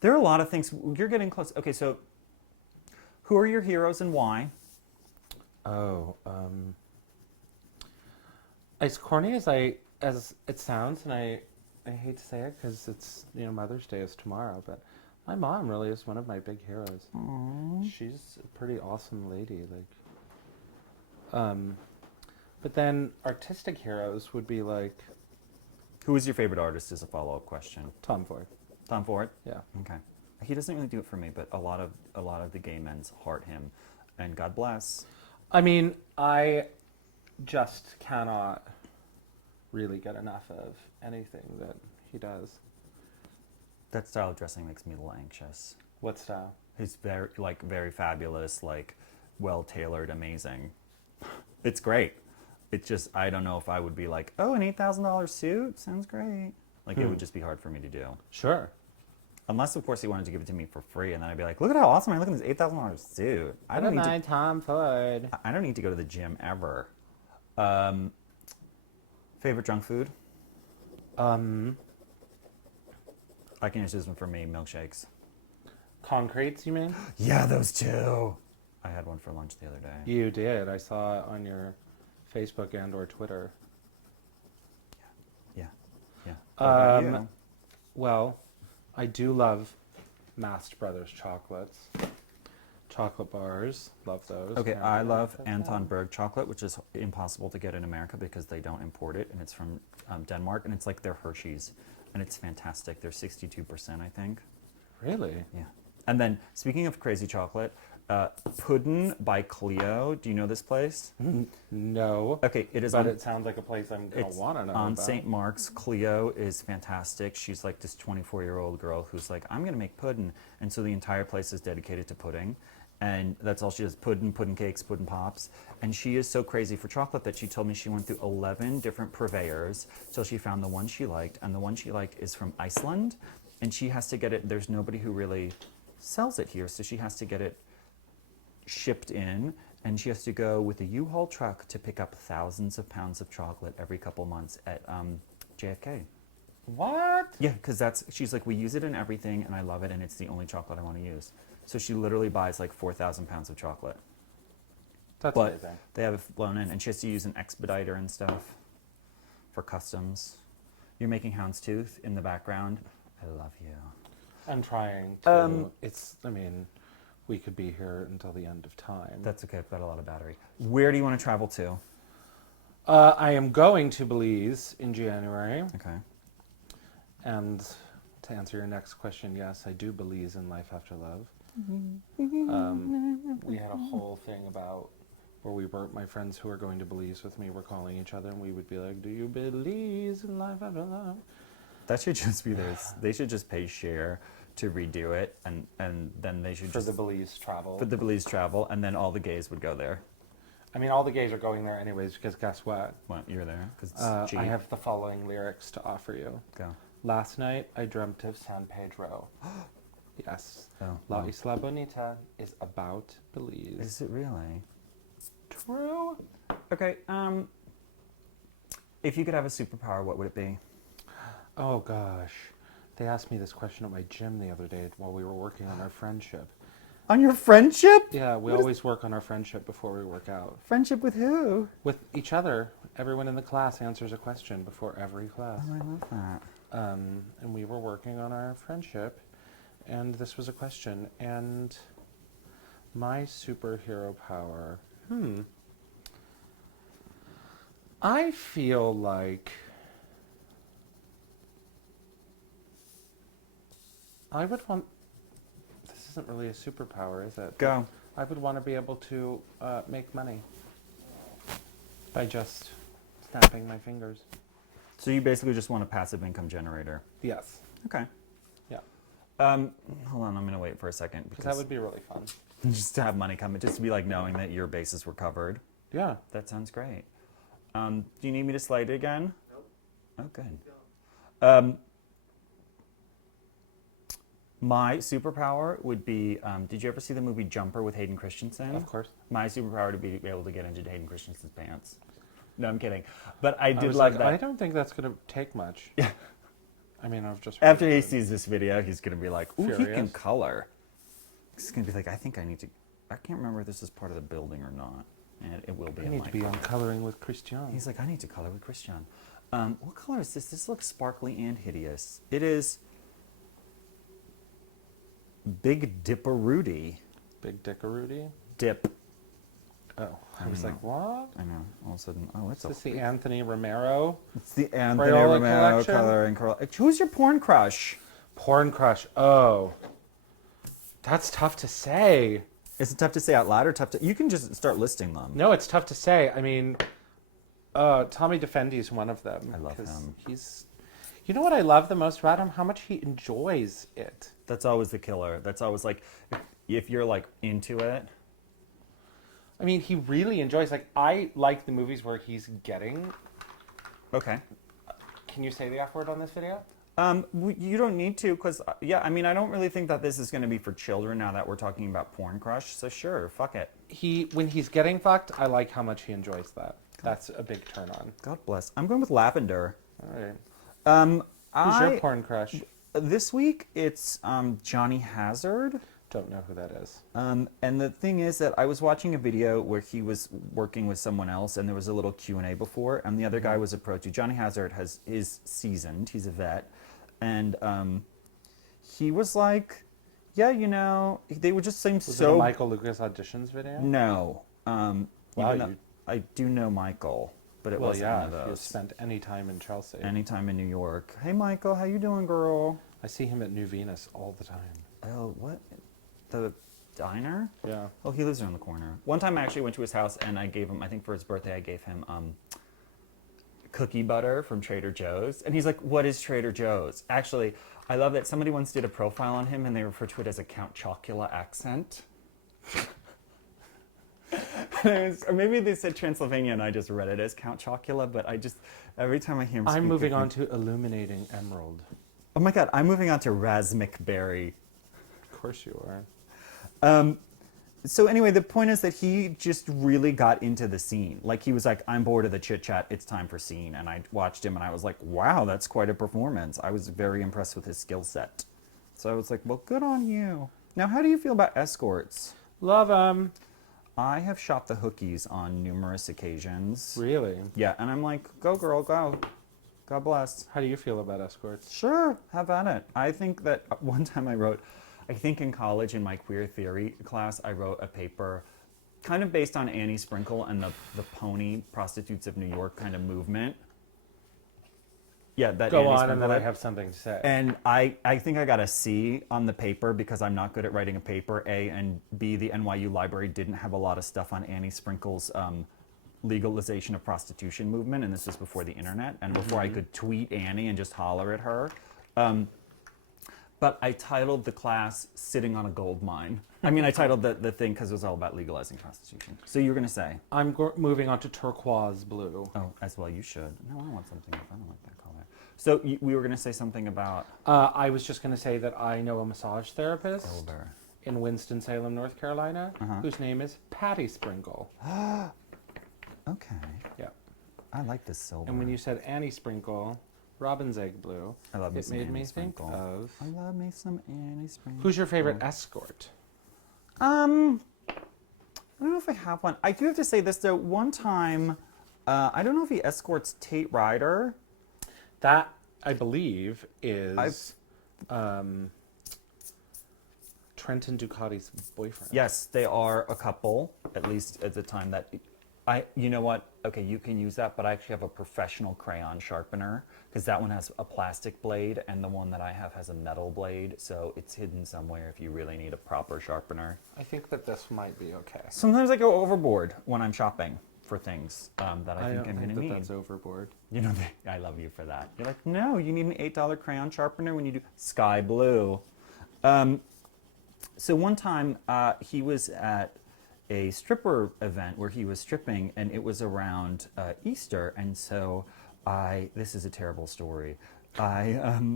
There are a lot of things. You're getting close. Okay, so Who are your heroes and why? Oh, as corny as it sounds, and I hate to say it because it's Mother's Day is tomorrow, but my mom really is one of my big heroes. Aww. She's a pretty awesome lady, but then artistic heroes would be like Who is your favorite artist? Is a follow-up question. Tom Ford. Tom Ford. Yeah. Okay. He doesn't really do it for me, but a lot of the gay men's heart him, and God bless. I mean, I just cannot really get enough of anything that he does. That style of dressing makes me a little anxious. What style? He's very fabulous, well tailored, amazing. It's great. It's just I don't know if I would be like, oh, an $8,000 suit sounds great. It would just be hard for me to do. Sure. Unless of course he wanted to give it to me for free, and then I'd be like, look at how awesome I look in this $8,000 suit. I don't need to. Tom Ford. I don't need to go to the gym ever. Favorite junk food? I can answer this one for me. Milkshakes. Concretes, you mean? Yeah, those two. I had one for lunch the other day. You did. I saw it on your Facebook and or Twitter. Yeah. What about you? Well, I do love Mast Brothers chocolates. Chocolate bars. Love those. Okay, And I love Anton Berg chocolate, which is impossible to get in America because they don't import it, and it's from Denmark, and it's like their Hershey's, and it's fantastic. They're 62%, I think. Really? Yeah. And then, speaking of crazy chocolate, Puddin' by Cleo. Do you know this place? No. Okay, it is But on. it sounds like a place I'm going to want to know on about. St. Mark's. Cleo is fantastic. She's like this 24-year-old girl who's like, I'm going to make pudding. And so the entire place is dedicated to pudding. And that's all she does, pudding cakes, pudding pops. And she is so crazy for chocolate that she told me she went through 11 different purveyors till she found the one she liked. And the one she liked is from Iceland. And she has to get it, there's nobody who really sells it here. So she has to get it shipped in. And she has to go with a U-Haul truck to pick up thousands of pounds of chocolate every couple months at JFK. What? Yeah, because she's like, we use it in everything and I love it and it's the only chocolate I want to use. So she literally buys like 4,000 pounds of chocolate. That's But amazing. they have it flown in, and she has to use an expediter and stuff for customs. You're making houndstooth in the background. I love you. I'm trying to. We could be here until the end of time. That's okay. I've got a lot of battery. Where do you want to travel to? I am going to Belize in January. Okay. And to answer your next question, yes, I do believe in life after love. We had a whole thing about where my friends who are going to Belize with me were calling each other, and we would be like, do you believe in life after love? That should just be theirs. They should just pay Cher to redo it, and then they should For the Belize travel. for the Belize travel, and then all the gays would go there. I mean, all the gays are going there anyways, because guess what? Well, you're there because it's cheap. I have the following lyrics to offer you. Go. Last night, I dreamt of San Pedro. Yes. Oh, La wow. Isla Bonita is about Belize. Is it really? True. Okay. If you could have a superpower, what would it be? Oh, gosh. They asked me this question at my gym the other day while we were working on our friendship. On your friendship? Yeah, we always work on our friendship before we work out. Friendship with who? With each other. Everyone in the class answers a question before every class. Oh, I love that. And we were working on our friendship, and this was a question. And my superhero power, I feel like I would want, this isn't really a superpower, is it? Go. I would want to be able to make money by just snapping my fingers. So you basically just want a passive income generator. Yes. Okay. Yeah. Hold on, I'm gonna wait for a second Because that would be really fun. just to have money come, just to be like knowing that your bases were covered. Yeah. That sounds great. Do you need me to slide it again? Nope. Oh, good. My superpower would be, did you ever see the movie Jumper with Hayden Christensen? Of course. My superpower would be able to get into Hayden Christensen's pants. No, I'm kidding. But I did was love like, that. I don't think that's going to take much. Yeah. I mean, I've just... After heard he it. sees this video, he's going to be like, ooh, he can Furious. color. He's going to be like, I think I need to I can't remember if this is part of the building or not. And it will be. I need to be on Coloring with Christian. He's like, I need to color with Christian. What color is this? This looks sparkly and hideous. It is Big Dipperooty. Big Dickarooty? Dip. Oh, I was like, what? I know. All of a sudden, oh, it's Is this the Anthony Romero? It's the Anthony Crayola Romero collection? coloring. Who's your porn crush? Porn crush. Oh. That's tough to say. Is it tough to say out loud or tough to... You can just start listing them. No, it's tough to say. I mean, Tommy Defendi's one of them. I love 'cause him. He's... You know what I love the most about him? How much he enjoys it. That's always the killer. That's always like, if you're like into it. I mean, he really enjoys... Like, I like the movies where he's getting... Okay. Can you say the F word on this video? You don't need to, because, yeah, I mean, I don't really think that this is going to be for children now that we're talking about porn crush, so sure, fuck it. When he's getting fucked, I like how much he enjoys that. That's a big turn on. God bless. I'm going with Lavender. All right. Who's your porn crush? This week, it's Johnny Hazard. Don't know who that is. And the thing is that I was watching a video where he was working with someone else, and there was a little Q&A before, and the other guy was approaching. Johnny Hazard is seasoned. He's a vet. And he was like, yeah, you know, they would just seem Was so... it a Michael Lucas auditions video? No. Wow, Even though I do know Michael, but it wasn't one of if you those. spent any time in Chelsea. Anytime in New York. Hey, Michael, how you doing, girl? I see him at New Venus all the time. Oh, what? The diner? Yeah. Oh, he lives around the corner. One time I actually went to his house and I gave him, I think for his birthday, I gave him cookie butter from Trader Joe's. And he's like, what is Trader Joe's? Actually, I love that somebody once did a profile on him and they refer to it as a Count Chocula accent. Or maybe they said Transylvania and I just read it as Count Chocula, but I just, every time I hear him speak, I'm moving on to Illuminating Emerald. Oh my God, I'm moving on to Razzmic Berry. Of course you are. So anyway, the point is that he just really got into the scene. Like he was like, I'm bored of the chit chat. It's time for scene. And I watched him and I was like, wow, that's quite a performance. I was very impressed with his skill set. So I was like, well, good on you. Now, how do you feel about escorts? Love them. I have shopped the hookies on numerous occasions. Really? Yeah, and I'm like, go girl, go. God bless. How do you feel about escorts? Sure, have at it. I think that one time I think in college in my queer theory class, I wrote a paper kind of based on Annie Sprinkle and the pony prostitutes of New York kind of movement. Yeah, that Go Annie on, Sprinkle and then I did. have something to say. And I think I got a C on the paper because I'm not good at writing a paper, A, and B, the NYU library didn't have a lot of stuff on Annie Sprinkle's legalization of prostitution movement, and this was before the internet, and before I could tweet Annie and just holler at her. But I titled the class Sitting on a Gold Mine. I mean, I titled the thing because it was all about legalizing prostitution. So you were going to say? I'm moving on to Turquoise Blue. Oh, as well you should. No, I want something else. I don't like that color. So we were going to say something about... I was just going to say that I know a massage therapist Older. in Winston-Salem, North Carolina, whose name is Patty Sprinkle. Okay. Yeah. I like this silver. And when you said Annie Sprinkle, Robin's Egg Blue, I love me it some made Annie me Sprinkle. think of... I love me some Annie Sprinkle. Who's your favorite escort? I don't know if I have one. I do have to say this though. One time, I don't know if he escorts Tate Ryder. That, I believe, is Trenton Ducati's boyfriend. Yes, they are a couple, at least at the time that... you know what? Okay, you can use that, but I actually have a professional crayon sharpener because that one has a plastic blade and the one that I have has a metal blade, so it's hidden somewhere if you really need a proper sharpener. I think that this might be okay. Sometimes I go overboard when I'm shopping for things that I think I'm going to need. That's overboard. You know, I love you for that. You're like, no, you need an $8 crayon sharpener when you do sky blue. So one time he was at a stripper event where he was stripping, and it was around Easter, and so this is a terrible story. I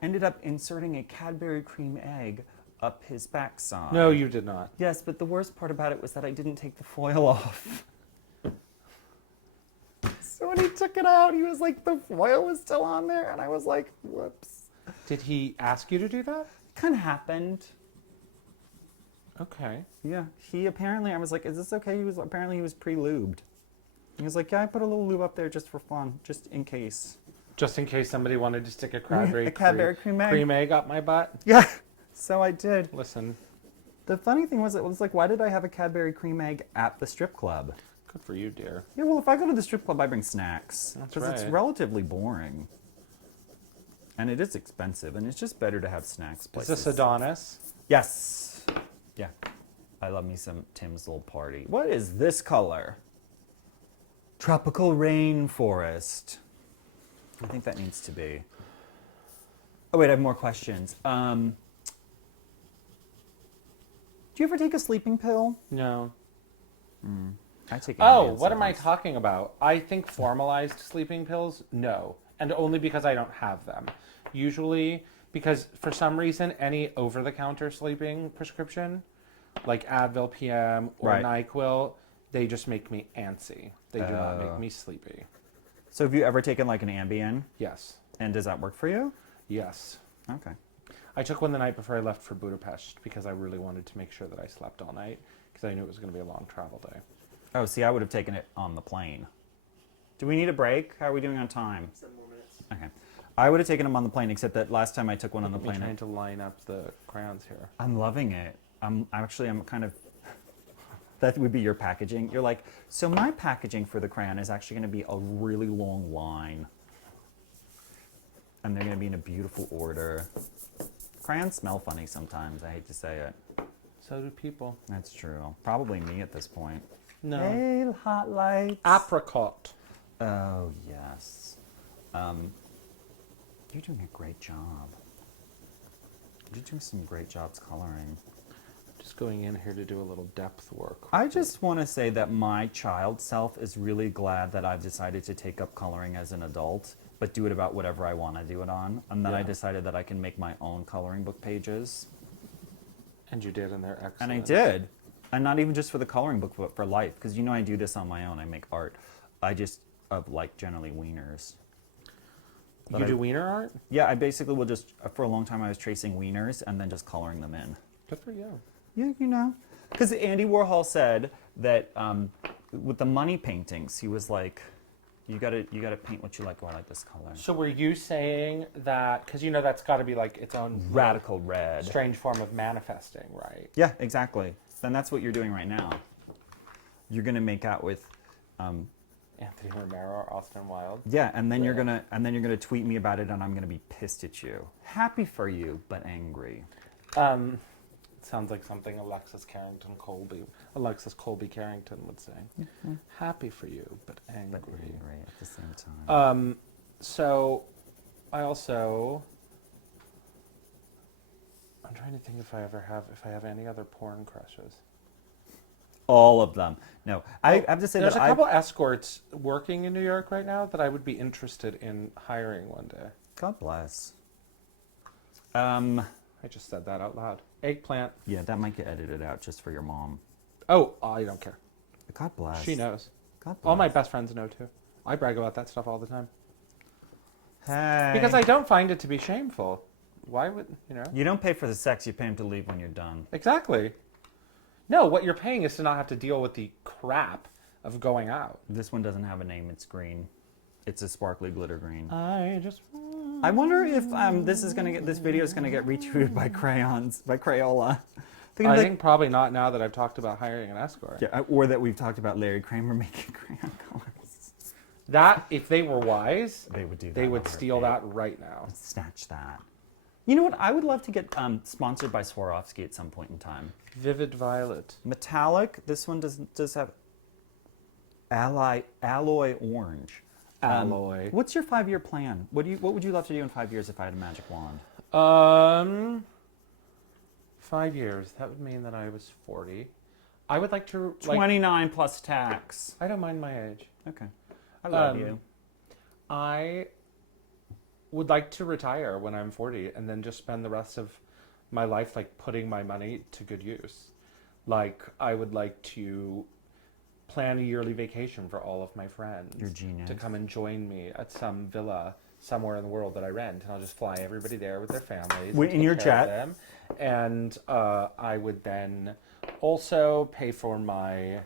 ended up inserting a Cadbury cream egg up his backside. No, you did not. Yes, but the worst part about it was that I didn't take the foil off. So when he took it out, he was like, the foil was still on there, and I was like, whoops. Did he ask you to do that? Kind of happened. Okay. Yeah, he apparently, I was like, is this okay? Apparently he was pre-lubed. He was like, yeah, I put a little lube up there just for fun, just in case. Just in case somebody wanted to stick a Cadbury cream egg. cream egg up my butt. Yeah, so I did. Listen, The funny thing was, it was like, why did I have a Cadbury cream egg at the strip club? good for you, dear. Yeah, well, if I go to the strip club, I bring snacks. That's Because it's right. relatively boring. And it is expensive, and it's just better to have snacks Is places. this Adonis? Yes. Yeah. I love me some Tim's Little Party. What is this color? Tropical Rainforest. I think that needs to be. Oh, wait, I have more questions. Do you ever take a sleeping pill? No. I take Oh, Ambien what am I sometimes. talking about? I think formalized sleeping pills, no. And only because I don't have them. Usually, because for some reason, any over-the-counter sleeping prescription, like Advil PM or Right. NyQuil, they just make me antsy. They do not make me sleepy. So have you ever taken like an Ambien? Yes. And does that work for you? Yes. Okay. I took one the night before I left for Budapest because I really wanted to make sure that I slept all night because I knew it was going to be a long travel day. Oh, see, I would have taken it on the plane. Do we need a break? How are we doing on time? 7 more minutes. Okay. I would have taken them on the plane, except that last time I took one on the Look at me plane. trying to line up the crayons here. I'm loving it. I'm kind of. That would be your packaging. You're like, so my packaging for the crayon is actually going to be a really long line. And they're going to be in a beautiful order. Crayons smell funny sometimes. I hate to say it. So do people. That's true. Probably me at this point. No. Hey, hot lights. Apricot. Oh, yes. You're doing a great job. You're doing some great jobs coloring. Just going in here to do a little depth work. I just want to say that my child self is really glad that I've decided to take up coloring as an adult, but do it about whatever I want to do it on. And then I Yeah. decided that I can make my own coloring book pages. And you did, and they're excellent. And I did. And not even just for the coloring book, but for life. Because you know I do this on my own. I make art. I just, of like generally wieners. You do wiener art? Yeah, I basically will just, for a long time I was tracing wieners and then just coloring them in. Good for you. Yeah, you know. Because Andy Warhol said that with the money paintings, he was like, you gotta paint what you like. Oh, I like this color. So were you saying that, because you know that's got to be like its own Radical red. strange form of manifesting, right? Yeah, exactly. Then that's what you're doing right now. You're gonna make out with, Anthony Romero or Austin Wilde. yeah, and then you're Yeah. gonna tweet me about it, and I'm gonna be pissed at you. Happy for you, but angry. Sounds like something Alexis Colby Carrington would say. Happy for you, but angry. But angry at the same time. So, I'm trying to think if I have any other porn crushes. All of them. No, I have to say There's that a couple escorts working in New York right now that I would be interested in hiring one day. God bless. I just said that out loud. Eggplant. Yeah, that might get edited out just for your mom. Oh, I don't care. God bless. She knows. God bless. All my best friends know too. I brag about that stuff all the time. Hey. Because I don't find it to be shameful. Why would, You don't pay for the sex, you pay him to leave when you're done. Exactly. No, what you're paying is to not have to deal with the crap of going out. This one doesn't have a name, it's green. It's a sparkly glitter green. I wonder if this video is gonna get retweeted by Crayola. I think probably not now that I've talked about hiring an escort. Yeah, or that we've talked about Larry Kramer making crayon colors. That, if they were wise, They would do that. they would in a steal heartbeat. that right now. Snatch that. You know what? I would love to get sponsored by Swarovski at some point in time. Vivid Violet. Metallic. This one does have alloy orange. Alloy. What's your 5-year plan? What would you love to do in 5 years if I had a magic wand? 5 years. That would mean that I was 40. I would like to 29 plus tax. I don't mind my age. Okay. I love you. I would like to retire when I'm 40 and then just spend the rest of my life like putting my money to good use. Like I would like to plan a yearly vacation for all of my friends. You're genius. To come and join me at some villa somewhere in the world that I rent, and I'll just fly everybody there with their families. Wait, and in your take care of jet? them. And I would then also pay for my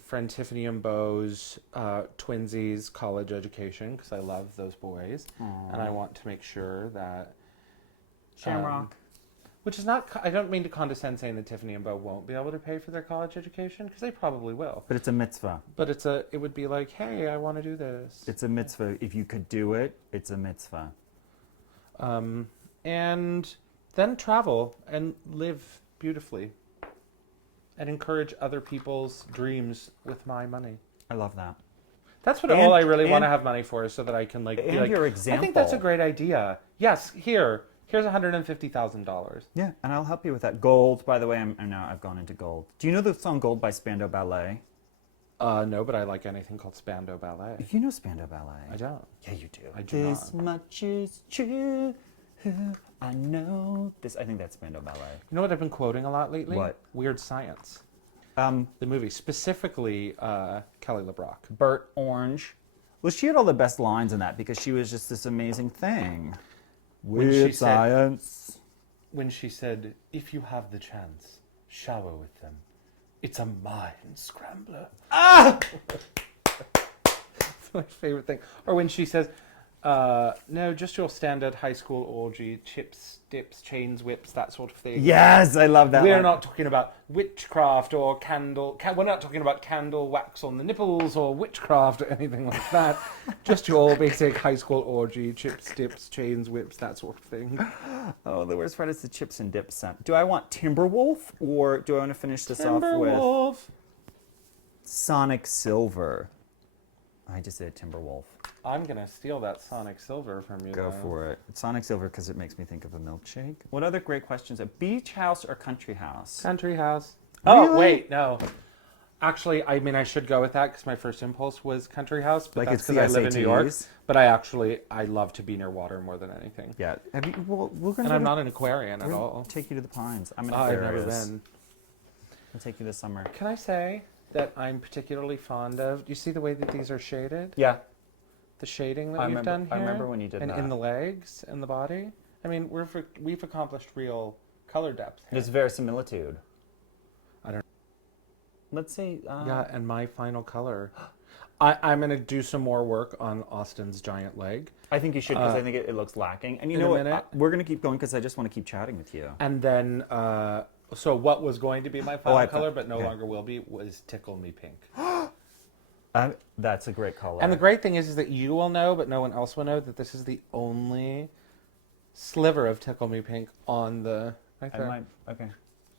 friend Tiffany and Beau's twinsies college education because I love those boys. Aww. And I want to make sure that... Shamrock. Which is not... I don't mean to condescend saying that Tiffany and Beau won't be able to pay for their college education because they probably will. But it's a mitzvah. But it would be like, hey, I want to do this. It's a mitzvah. If you could do it, it's a mitzvah. And then travel and live beautifully. And encourage other people's dreams with my money. I love that. That's what all I really want to have money for, is so that I can be like, your example. I think that's a great idea. Yes, here's $150,000. Yeah, and I'll help you with that. Gold, by the way, I've gone into gold. Do you know the song Gold by Spandau Ballet? No, but I like anything called Spandau Ballet. You know Spandau Ballet. I don't. Yeah, you do. I do This not. much is true. I know this. I think that's Spandau Ballet. You know what I've been quoting a lot lately? What? Weird Science. The movie, specifically Kelly LeBrock. Burnt Orange. Well, she had all the best lines in that because she was just this amazing thing. Weird Science. When she said, if you have the chance, shower with them. It's a mind scrambler. Ah! It's my favorite thing. Or when she says, no, just your standard high school orgy, chips, dips, chains, whips, that sort of thing. Yes, I love that. We're not talking about witchcraft or we're not talking about candle wax on the nipples or witchcraft or anything like that. Just your basic high school orgy, chips, dips, chains, whips, that sort of thing. Oh, the worst part is the chips and dips scent. Do I want Timberwolf or do I want to finish this off with Timberwolf. Sonic Silver? I just said Timberwolf. I'm going to steal that Sonic Silver from you. Go for it. It's Sonic Silver because it makes me think of a milkshake. What other great questions? A beach house or country house? Country house. Really? Oh, wait, no. Actually, I mean, I should go with that because my first impulse was country house, but Like that's it's because the I live in New York. SATs? But I love to be near water more than anything. Yeah. Have you? Well, we're gonna. And I'm not an Aquarian at We're all. gonna take you to the Pines. I'm an I've Aquarius. never been. I'll take you this summer. Can I say that I'm particularly fond of... Do you see the way that these are shaded? Yeah. The shading that I we've remember- done here? I remember when you did and that. in the legs and the body? I mean, we've accomplished real color depth here. There's verisimilitude. I don't... Let's see. Yeah, and my final color. I'm going to do some more work on Austin's giant leg. I think you should because I think it looks lacking. And you in know a what? minute. We're going to keep going because I just want to keep chatting with you. And then, so what was going to be my final I- color, but no okay. longer will be, was Tickle Me Pink. That's a great color. And the great thing is that you will know, but no one else will know, that this is the only sliver of Tickle Me Pink on the... Right there. Okay.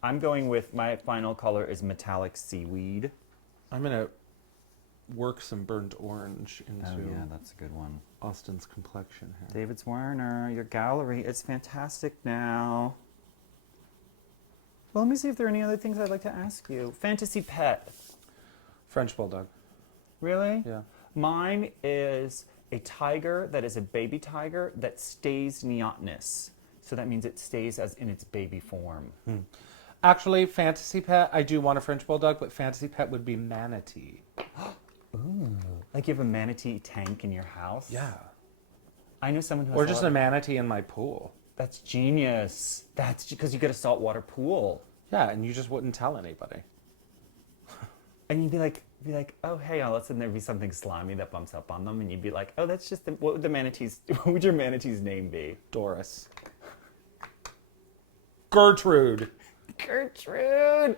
I'm going with my final color is metallic seaweed. I'm going to work some burnt orange into Oh yeah, that's a good one. Austin's complexion here. David Zwirner, your gallery is fantastic now. Well, let me see if there are any other things I'd like to ask you. Fantasy pet. French Bulldog. Really? Yeah. Mine is a tiger that is a baby tiger that stays neotenous. So that means it stays as in its baby form. Actually, fantasy pet, I do want a French Bulldog, but fantasy pet would be manatee. Ooh. Like you have a manatee tank in your house? Yeah. I know someone who has Or just a manatee in my pool. That's genius. That's because you get a saltwater pool. Yeah, and you just wouldn't tell anybody. And you'd be like, oh, hey, all of a sudden there'd be something slimy that bumps up on them, and you'd be like, oh, that's just what would what would your manatee's name be? Doris. Gertrude. Gertrude!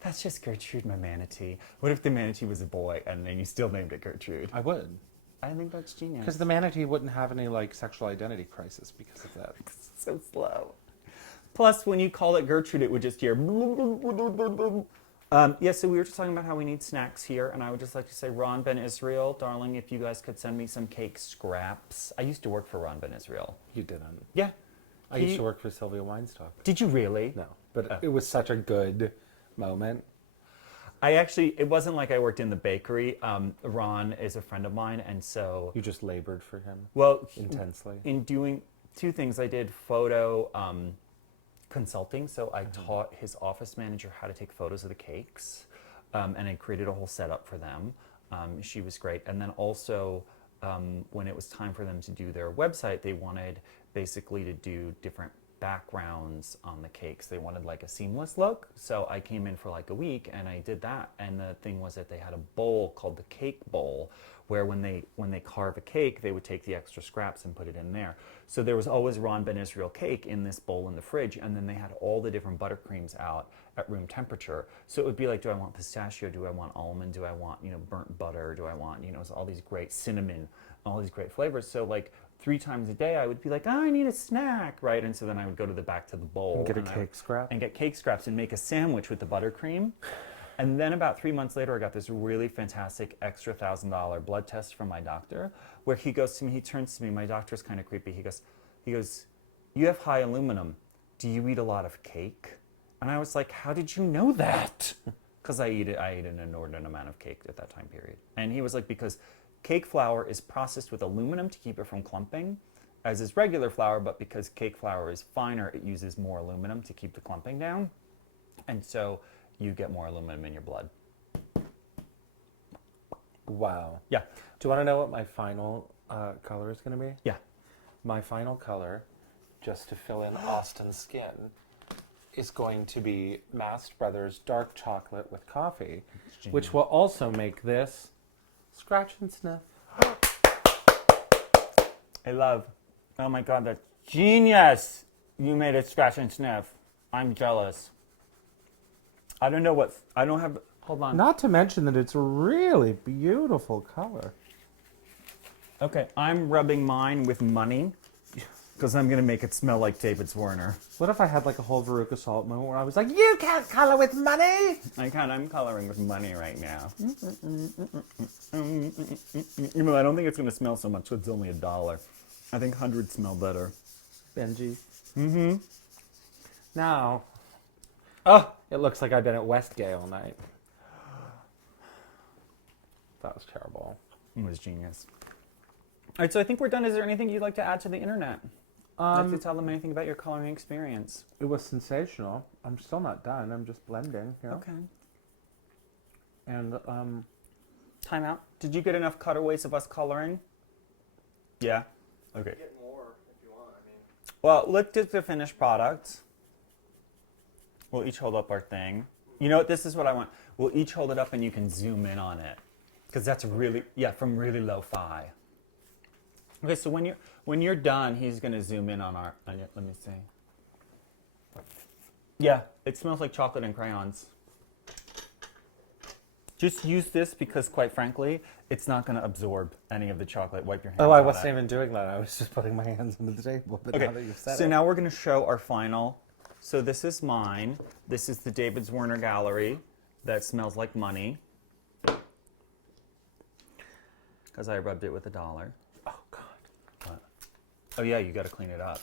That's just Gertrude, my manatee. What if the manatee was a boy, and then you still named it Gertrude? I would. I think that's genius. Because the manatee wouldn't have any, like, sexual identity crisis because of that. So slow. Plus, when you call it Gertrude, it would just hear... Yeah, so we were just talking about how we need snacks here, and I would just like to say, Ron Ben Israel, darling, if you guys could send me some cake scraps. I used to work for Ron Ben Israel. You didn't. Yeah. I used to work for Sylvia Weinstock. Did you really? No, but it was such a good moment. It wasn't like I worked in the bakery. Ron is a friend of mine, and so... You just labored for him intensely. intensely. In doing two things, I did photo consulting, so I taught his office manager how to take photos of the cakes, and I created a whole setup for them. She was great. And then also, when it was time for them to do their website, they wanted basically to do different backgrounds on the cakes. They wanted like a seamless look. So I came in for like a week and I did that. And the thing was that they had a bowl called the cake bowl, where when they carve a cake, they would take the extra scraps and put it in there. So there was always Ron Ben Israel cake in this bowl in the fridge, and then they had all the different buttercreams out at room temperature. So it would be like, do I want pistachio? Do I want almond? Do I want, burnt butter? Do I want, all these great cinnamon, all these great flavors. So like 3 times a day, I would be like, oh, I need a snack, right? And so then I would go to the back to the bowl And get a cake scrap. and get cake scraps and make a sandwich with the buttercream. And then about 3 months later, I got this really fantastic extra $1,000 blood test from my doctor, where he goes to me, he turns to me, my doctor's kind of creepy. He goes, you have high aluminum. Do you eat a lot of cake? And I was like, how did you know that? Because I ate an inordinate amount of cake at that time period. And he was like, because cake flour is processed with aluminum to keep it from clumping, as is regular flour, but because cake flour is finer, it uses more aluminum to keep the clumping down. And so you get more aluminum in your blood. Wow. Yeah. Do you want to know what my final color is going to be? Yeah. My final color, just to fill in Austin's skin, is going to be Mast Brothers Dark Chocolate with Coffee, which will also make this scratch and sniff. I love. Oh my God, that's genius! You made it scratch and sniff. I'm jealous. I don't know what. I don't have. Hold on. Not to mention that it's a really beautiful color. Okay, I'm rubbing mine with money because I'm going to make it smell like David Zwirner. What if I had like a whole Veruca Salt moment where I was like, you can't color with money? I can't. I'm coloring with money right now. I don't think it's going to smell so much. It's only $1. I think 100 smell better. Benji. Mm-hmm. Now, oh, it looks like I've been at Westgate all night. That was terrible. It was genius. All right, so I think we're done. Is there anything you'd like to add to the internet? Like to tell them anything about your coloring experience? It was sensational. I'm still not done. I'm just blending. You know? Okay. And Time out. Did you get enough cutaways of us coloring? Yeah. Okay. Get more if you want. I mean, Well, let's get the finished product. We'll each hold up our thing. You know what? This is what I want. We'll each hold it up and you can zoom in on it. Because that's really, from really lo-fi. Okay, so when you're done, he's going to zoom in on let me see. Yeah, it smells like chocolate and crayons. Just use this because, quite frankly, it's not going to absorb any of the chocolate. Wipe your hands oh, I on wasn't it. even doing that. I was just putting my hands under the table. But Okay, now that you've said so it. now we're going to show our final. So this is mine. This is the David Zwirner Gallery that smells like money. Because I rubbed it with $1. Oh, God. What? Oh, yeah, you got to clean it up.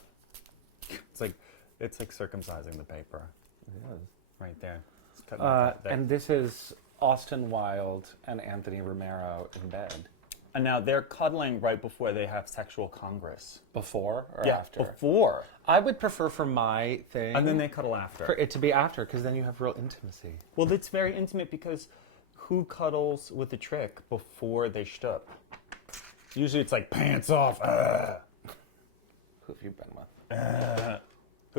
It's like circumcising the paper. It is. Right there. It's cutting it there. And this is Austin Wilde and Anthony Romero in bed. And now they're cuddling right before they have sexual congress. Before or Yeah, after? before. I would prefer for my thing. And then they cuddle after. for it to be after, because then you have real intimacy. Well, it's very intimate because who cuddles with the trick before they shtup? Usually it's like pants off. Who have you been with?